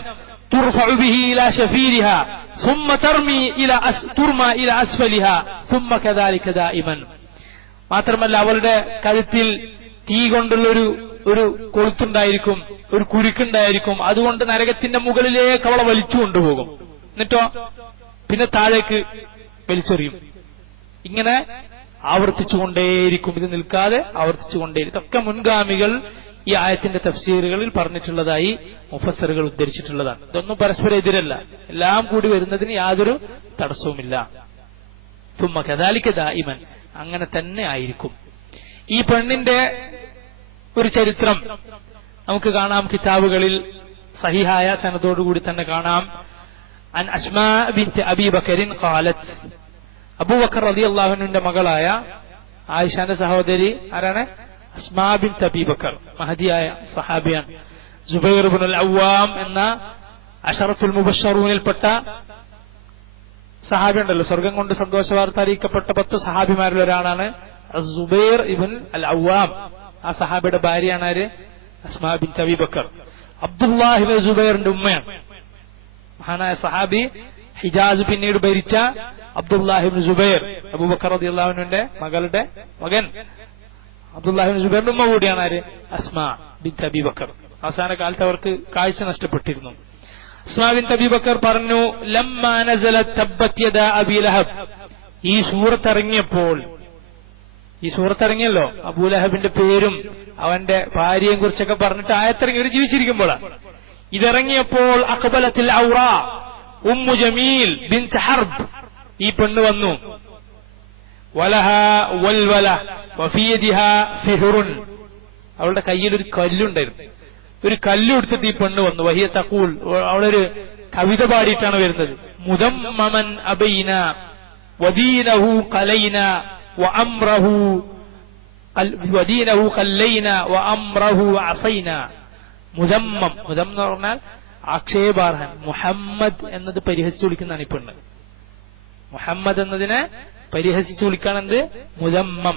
തുർഫഉ ബിഹി ഇലാ ശഫീരിഹാ ثم ترمى الى اسفلها ثم كذلك دائما. മാത്രമല്ല അവളുടെ കഴുത്തിൽ തീ കൊണ്ടുള്ള ഒരു കൊളുത്തുണ്ടായിരിക്കും, ഒരു കുരുക്കുണ്ടായിരിക്കും. അതുകൊണ്ട് നരകത്തിന്റെ മുകളിലേക്ക് അവളെ വലിച്ചു കൊണ്ടുപോകും, എന്നിട്ടോ പിന്നെ താഴേക്ക് വലിച്ചെറിയും. ഇങ്ങനെ ആവർത്തിച്ചുകൊണ്ടേയിരിക്കും, ഇത് നിൽക്കാതെ ആവർത്തിച്ചുകൊണ്ടേയിരിക്കും. ഇതൊക്കെ മുൻഗാമികൾ ഈ ആയത്തിന്റെ തഫ്സീറുകളിൽ പറഞ്ഞിട്ടുള്ളതായി മുഫസ്സിറുകൾ ഉദ്ധരിച്ചിട്ടുള്ളതാണ്. ഇതൊന്നും പരസ്പരം എതിരല്ല, എല്ലാം കൂടി വരുന്നതിന് യാതൊരു തടസ്സവുമില്ല. ثم كذلك دائما, അങ്ങനെ തന്നെ ആയിരിക്കും. ഈ പെണ്ണിന്റെ ഒരു ചരിത്രം നമുക്ക് കാണാം കിതാബുകളിൽ, സഹിഹായ സനദോടുകൂടി തന്നെ കാണാം. അൻ അസ്മാ ബിൻത് അബീ ബക്കറിൻ ഖാലത്ത്, അബൂബക്കർ റളിയല്ലാഹു അൻഹുവിന്റെ മകളായ ആയിഷാന്റെ സഹോദരി ആരാണ്? അസ്മാ ബിൻത് അബീ ബക്കർ, മഹദിയായ സഹാബിയാണ്. സുബൈർ ഇബ്നുൽ അവ്വാം എന്ന അശറത്തുൽ മുബശ്ശറൂനിൽപ്പെട്ട സഹാബി ഉണ്ടല്ലോ, സ്വർഗം കൊണ്ട് സന്തോഷ വാർത്ത അറിയിക്കപ്പെട്ട 10 സഹാബിമാരിൽ ഒരാളാണ് സുബൈർ ഇബ്ൻ അൽ അവ്വാം. ആ സഹാബിയുടെ ഭാര്യയാണ് ആര്? അസ്മാ ബിൻത് അബീ ബക്കർ. അബ്ദുല്ലാഹി ഇബ്നു സുബൈറിന്റെ ഉമ്മയാണ് മഹാനായ സഹാബി, ഹിജാസ് പിന്നീട് ഭരിച്ച അബ്ദുല്ലാഹി ഇബ്നു സുബൈർ, അബൂബക്കർ റളിയല്ലാഹു അൻഹുവിന്റെ മകളുടെ മകൻ അബ്ദുല്ലാഹി ഇബ്നു സുബൈറിന്റെ ഉമ്മ കൂടിയാണ് ആര്? അസ്മാ ബിൻത് അബീ ബക്കർ. അവസാന കാലത്ത് അവർക്ക് കാഴ്ച നഷ്ടപ്പെട്ടിരുന്നു. അസ്മാ ബിൻത് അബീ ബക്കർ പറഞ്ഞു, ലമ്മാ നസലത് തബ്ബത് യദാ അബീ ലഹബ്, ഈ സൂറത്ത് ഇറങ്ങിയല്ലോ, അബൂലഹബിന്റെ പേരും അവന്റെ ഭാര്യയും കുറിച്ചൊക്കെ പറഞ്ഞിട്ട് ആയത്തിറങ്ങി, ഇവർ ജീവിച്ചിരിക്കുമ്പോഴാണ്. ഇതിറങ്ങിയപ്പോൾ അഖ്ബലത്തിൽ ഔറാ ഉമ്മു ജമീൽ ബിൻത് ഹർബ്, ഈ പെണ്ണ് വന്നു. വലഹാ വൽവല വഫീ യദിഹാ ഫിഹ്റുൻ, അവളുടെ കയ്യിൽ ഒരു കല്ലുണ്ടായിരുന്നു. ഒരു കല്ല് എടുത്തിട്ട് ഈ പെണ്ണ് വന്നു. വഹിയ തഖൂൽ, അവളൊരു കവിത പാടിയിട്ടാണ് വരുന്നത്. മുദമ്മമൻ അബൈന വദീനഹു ഖലൈന വഅംറഹു ഖല്ലൈന വഅംറഹു അസൈന. മുദമ്മം എന്ന് പറഞ്ഞാൽ ആക്ഷേപാർഹൻ. മുഹമ്മദ് എന്നത് പരിഹസിച്ചു വിളിക്കുന്നതാണ് ഈ പെണ്ണ്. മുഹമ്മദ് എന്നതിനെ പരിഹസിച്ചു വിളിക്കാണെന്ത്? മുദമ്മം.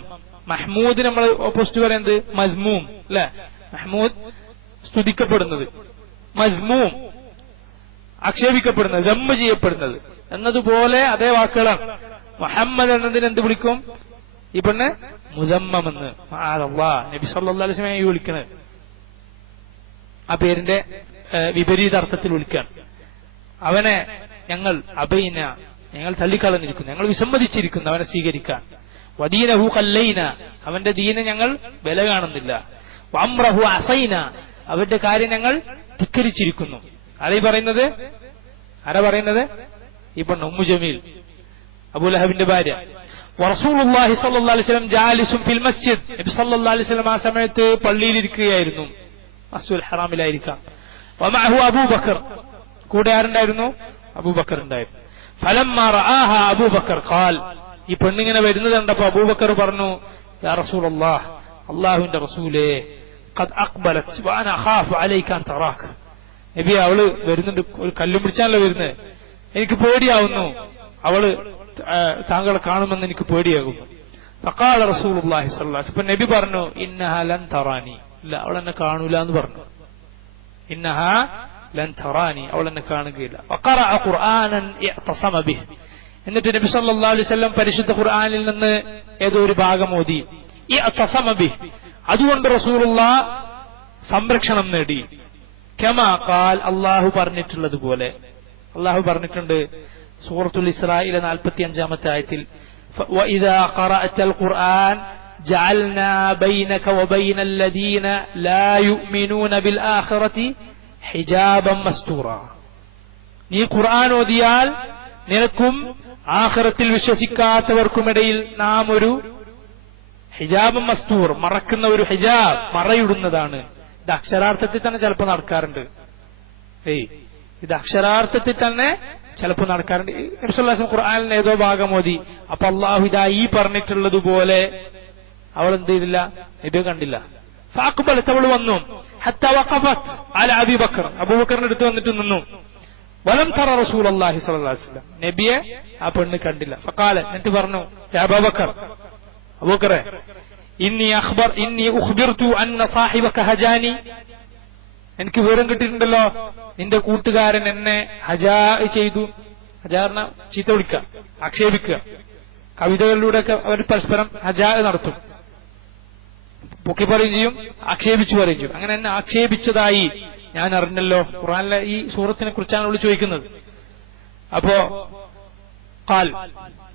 മഹ്മൂദ് നമ്മൾ ഓപ്പോസിറ്റ് പറയുന്നത് മസ്മൂം അല്ലെ? മഹ്മൂദ് സ്തുതിക്കപ്പെടുന്നത്, മസ്മൂം ആക്ഷേപിക്കപ്പെടുന്നത്, ദമ്മ് ചെയ്യപ്പെടുന്നത് എന്നതുപോലെ അതേ വാക്കുകളാണ്. മുഹമ്മദ് എന്നതിന് എന്ത് വിളിക്കും ഈ പെണ്ണ്? മുദമ്മമെന്ന്. നബി സല്ലല്ലാഹു അലൈഹി വസല്ലം വിളിക്കുന്നത് ആ പേരിന്റെ വിപരീത അർത്ഥത്തിൽ വിളിക്കാൻ. അവനെ ഞങ്ങൾ അബൈന, ഞങ്ങൾ തള്ളിക്കളഞ്ഞിരിക്കുന്നു, ഞങ്ങൾ വിസമ്മതിച്ചിരിക്കുന്നു അവനെ സ്വീകരിക്കാൻ. വദീനഹു ഖല്ലൈന, അവന്റെ ദീന ഞങ്ങൾ വില കാണുന്നില്ല. വഅംറഹു അസൈന, അവന്റെ കാര്യം ഞങ്ങൾ ധിക്കരിച്ചിരിക്കുന്നു. ആരാ പറയുന്നത്? ഈ പെണ്ണ് ഉമ്മു ജമീൽ, അബൂലഹബിന്റെ ഭാര്യ. റസൂലുള്ളാഹി സ്വല്ലല്ലാഹു അലൈഹി വസല്ലം ജാലിസുൻ ഫിൽ മസ്ജിദ്, നബി സല്ലല്ലാഹു അലൈഹി വസല്ലം ആ സമയത്ത് പള്ളിയിലിരിക്കുകയായിരുന്നു, മസ്ജിദുൽ ഹറാമിലായിരിക്കാം. വമഅഹു അബൂബക്കർ, കൂടെ ആരുണ്ടായിരുന്നു? അബൂബക്കർ ഉണ്ടായിരുന്നു. ഫലമ്മാ റആഹാ അബൂബക്കർ ഖാൽ, ഈ പെണ്ണിങ്ങനെ വരുന്നത് കണ്ടപ്പോ അബൂബക്കർ പറഞ്ഞു, യാ റസൂലല്ലാഹ്, അല്ലാഹുവിന്റെ റസൂലേ, ഖദ് അഖ്ബലത് വഅന അഖാഫു അലൈക അൻ തറാക, നബി അവള് വരുന്നുണ്ട്, ഒരു കല്ലും പിടിച്ചാണല്ലോ വരുന്നത്, എനിക്ക് പേടിയാവുന്നു, അവള് താങ്കളെ കാണുമെന്ന് എനിക്ക് പേടിയാകുന്നു. ഫഖാല റസൂലുള്ളാഹി സ്വല്ലല്ലാഹു അലൈഹി വസല്ലം, നബി പറഞ്ഞു, ഇന്നഹാ ലൻ തറാനി, ഇല്ല അവൾ എന്നെ കാണൂല എന്ന് പറഞ്ഞു. ഇന്നഹാ ലൻ തറാനി, അവൾ എന്നെ കാണുകയില്ല. വഖറഅ ഖുർആനൻ ഇഅ്തസമ ബിഹി, എന്നിട്ട് നബി സല്ലല്ലാഹു അലൈഹി വസല്ലം പരിശുദ്ധ ഖുർആനിൽ നിന്ന് ഏതോ ഒരു ഭാഗം ഓതി. ഇഅ്തസമ ബിഹി, അതുകൊണ്ട് റസൂലുള്ളാഹ് സംരക്ഷണം നേടി. കമാ ഖാൽ, അല്ലാഹു പറഞ്ഞിട്ടുള്ളതുപോലെ. അല്ലാഹു പറഞ്ഞിട്ടുണ്ട് സൂറത്തുൽ ഇസ്രായിലെ 45-ാമത്തെ ആയത്തിൽ, വഇദാ ഖറഅതൽ ഖുർആൻ ജഅൽനാ ബൈനക വബൈന അല്ലദീന ലാ യുഅ്മിനൂന ബിൽ ആഖിറതി ഹിജാബൻ മസ്തൂറ. നീ ഖുർആൻ ഓതിയാൽ നിനക്കും ആഖിറത്തിൽ വിശ്വസിക്കാത്തവർക്കുമിടയിൽ നാം ഒരു ഹിജാബ് മസ്തൂർ, മറക്കുന്ന ഒരു ഹിജാബ്, മറയിടുന്നതാണ്. ഇത് അക്ഷരാർത്ഥത്തിൽ തന്നെ ചിലപ്പോൾ നടക്കാറുണ്ട്. ഇത് അക്ഷരാർത്ഥത്തിൽ തന്നെ ചിലപ്പോൾ നടക്കാറുണ്ട്. നബി സല്ലല്ലാഹു അലൈഹി വസല്ലം ഖുർആനിൽ ഏതോ ഭാഗം ഓതി, അപ്പൊ അള്ളാഹു ഇതാ ഈ പറഞ്ഞിട്ടുള്ളതുപോലെ അവൾ എന്ത് ചെയ്തില്ല, നബിയെ കണ്ടില്ല. ഫഅഖ്ബലത്, അവൾ വന്നു. ഹത്താ വഖഫത് അല അബീ ബക്കർ, അബൂബക്കറിന്റെ അടുത്ത് വന്നിട്ട് നിന്നു. വലം തറ റസൂലുള്ളാഹി സ്വല്ലല്ലാഹു അലൈഹി വസല്ലം, നബിയെ ആ പെണ്ണ് കണ്ടില്ല. ഫഖാല, എന്നിട്ട് പറഞ്ഞു, യാ അബൂബക്കർ, അബൂബക്കറെ, ഇന്നി ഉഖ്ബിർതു അന്ന സാഹിബക ഹജാനി, എനിക്ക് വിവരം കിട്ടിയിട്ടുണ്ടല്ലോ നിന്റെ കൂട്ടുകാരൻ എന്നെ ഹജാ ചെയ്തു. ഹജാറിന ചീത്ത വിളിക്കുക, ആക്ഷേപിക്കുക. കവിതകളിലൂടെയൊക്കെ അവർ പരസ്പരം ഹജാ നടത്തും. പൊക്കി പറയും ചെയ്യും, ആക്ഷേപിച്ചു പറയും ചെയ്യും. അങ്ങനെ എന്നെ ആക്ഷേപിച്ചതായി ഞാൻ അറിഞ്ഞല്ലോ. ഖുർആനിലെ ഈ സൂറത്തിനെ കുറിച്ചാണ് അവൾ ചോദിക്കുന്നത്. അപ്പോ ഖാൽ,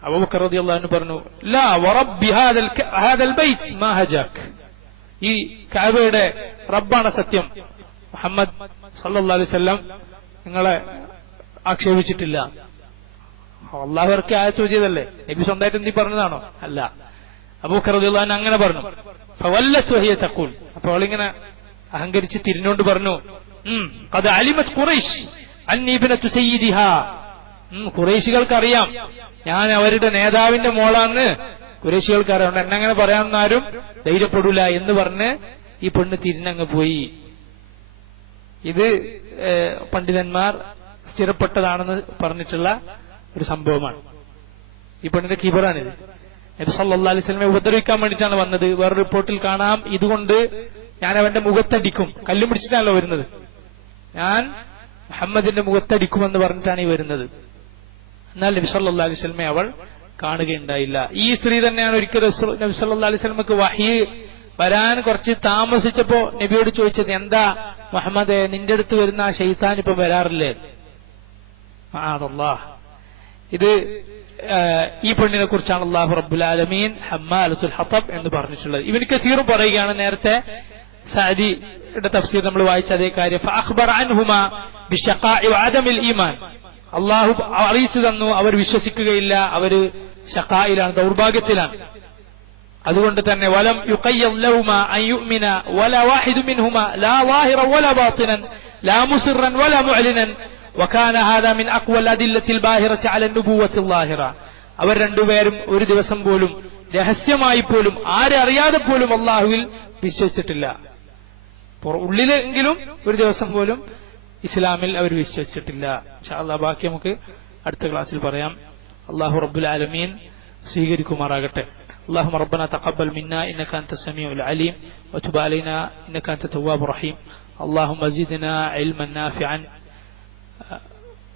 അബൂബക്കർ റളിയല്ലാഹു അൻഹു പറഞ്ഞു, ലാ വറബ്ബി ഹാദൽ ബൈത്ത് മാ ഹജാക്, ഈ കഅബയുടെ റബ്ബാണ് സത്യം, മുഹമ്മദ് സല്ലല്ലാഹു അലൈഹി വസല്ലം നിങ്ങളെ ആക്ഷേപിച്ചിട്ടില്ല. അല്ലാഹു ഇറക്കിയ ആയത്ത് ഓതിയതല്ലേ, നബി സ്വന്തമായിട്ട് എന്തി പറഞ്ഞതാണോ? അല്ല. അബൂബക്കർ റളിയല്ലാഹു അൻഹു അങ്ങനെ പറഞ്ഞു. ഫവല്ലത് വഹിയ തഖൂൽ, അപ്പോൾ അവളിങ്ങനെ അഹങ്കരിച്ച് തിരിഞ്ഞുകൊണ്ട് പറഞ്ഞു, ഖദ് അലിമത് ഖുറൈശ് അന്നി ഇബ്നതു സയ്യിദിഹാ, ഖുറൈശികൾക്കറിയാം ഞാൻ അവരുടെ നേതാവിന്റെ മോളാന്ന്. ഖുറൈശികൾക്കറിയാം, എന്നെങ്ങനെ പറയാമെന്ന് ആരും ധൈര്യപ്പെടൂല എന്ന് പറഞ്ഞ് ഈ പെണ്ണ് തിരിഞ്ഞങ്ങ് പോയി. ഇത് പണ്ഡിതന്മാർ സ്ഥിരപ്പെട്ടതാണെന്ന് പറഞ്ഞിട്ടുള്ള ഒരു സംഭവമാണ്. ഈ പെണ്ണിന്റെ കിബറാണിത്. നബി സല്ലല്ലാഹു അലൈഹി വസല്ലമയെ ഉപദ്രവിക്കാൻ വേണ്ടിയിട്ടാണ് വന്നത്. വേറെ റിപ്പോർട്ടിൽ കാണാം, ഇതുകൊണ്ട് ഞാൻ അവന്റെ മുഖത്തടിക്കും, കല്ലും പിടിച്ചിട്ടാണല്ലോ വരുന്നത്, ഞാൻ മുഹമ്മദിന്റെ മുഖത്തടിക്കുമെന്ന് പറഞ്ഞിട്ടാണ് ഈ വരുന്നത്. എന്നാൽ നബി സല്ലല്ലാഹു അലൈഹി വസല്ലമയെ അവൾ കാണുകയുണ്ടായില്ല. ഈ സ്ത്രീ തന്നെയാണ് ഒരിക്കൽ നബി സല്ലല്ലാഹു അലൈഹി വസല്ലമക്ക് വഹി വരാൻ കുറച്ച് താമസിച്ചപ്പോ നബിയോട് ചോദിച്ചത്, എന്താ മുഹമ്മദേ നിന്റെ അടുത്ത് വരുന്ന ആ ശൈത്താൻ ഇപ്പൊ വരാറില്ലേ? അല്ലാഹ്, ഇത് ഈ പെണ്ണിനെ കുറിച്ചാണ് അല്ലാഹു റബ്ബുൽ ആലമീൻ ഹമ്മാലത്തുൽ ഹതബ് എന്ന് പറഞ്ഞിട്ടുള്ളത്. ഇബ്നു കസീർ പറയുകയാണ്, നേരത്തെ സഅദിയുടെ തഫ്സീർ നമ്മൾ വായിച്ച അതേ കാര്യം, ഫഅഖ്ബറ അൻഹുമാ ബിശഖാഇ വഅദമിൽ ഈമാൻ, അല്ലാഹു അറിയിച്ചു തന്നു അവർ വിശ്വസിക്കുകയില്ല, അവര് ശഖായിലാണ്, ദൗർഭാഗ്യത്തിലാണ്. അതുകൊണ്ട് തന്നെ വലം യുഖയ്യദ് ലഹുമാ അൻ യുഅ്മിന വലാ വാഹിദു മിൻഹുമാ ലാ ളാഹിറൻ വലാ ബാത്തിനൻ ലാ മുസിറൻ വലാ മുഅ്ലിനൻ വകാന ഹാദാ മിൻ അഖ്വൽ അദില്ലത്തിൽ ബാഹിറത്തി അല നുബുവത്തിൽ ളാഹിറ. അവർ രണ്ടുപേരും ഒരു ദിവസം പോലും രഹസ്യമായി പോലും ആരെ അറിയാതെ പോലും അല്ലാഹുവിൽ വിശ്വസിച്ചിട്ടില്ല. ഉള്ളിലെങ്കിലും ഒരു ദിവസം പോലും ഇസ്ലാമിൽ അവർ വിശ്വസിച്ചിട്ടില്ല. ഇൻഷാ അല്ലാഹ് ബാക്കി നമുക്ക് അടുത്ത ക്ലാസ്സിൽ പറയാം. അല്ലാഹു റബ്ബുൽ ആലമീൻ സ്വീകരിക്കുമാറാകട്ടെ. اللهم ربنا تقبل منا إنك أنت السميع العليم وتب علينا إنك أنت التواب الرحيم. اللهم زدنا علما نافعا.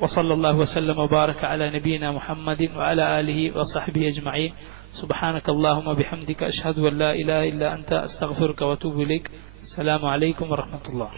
وصلى الله وسلم وبارك على نبينا محمد وعلى آله وصحبه أجمعين. سبحانك اللهم وبحمدك أشهد أن لا إله إلا أنت أستغفرك وأتوب إليك. السلام عليكم ورحمة الله.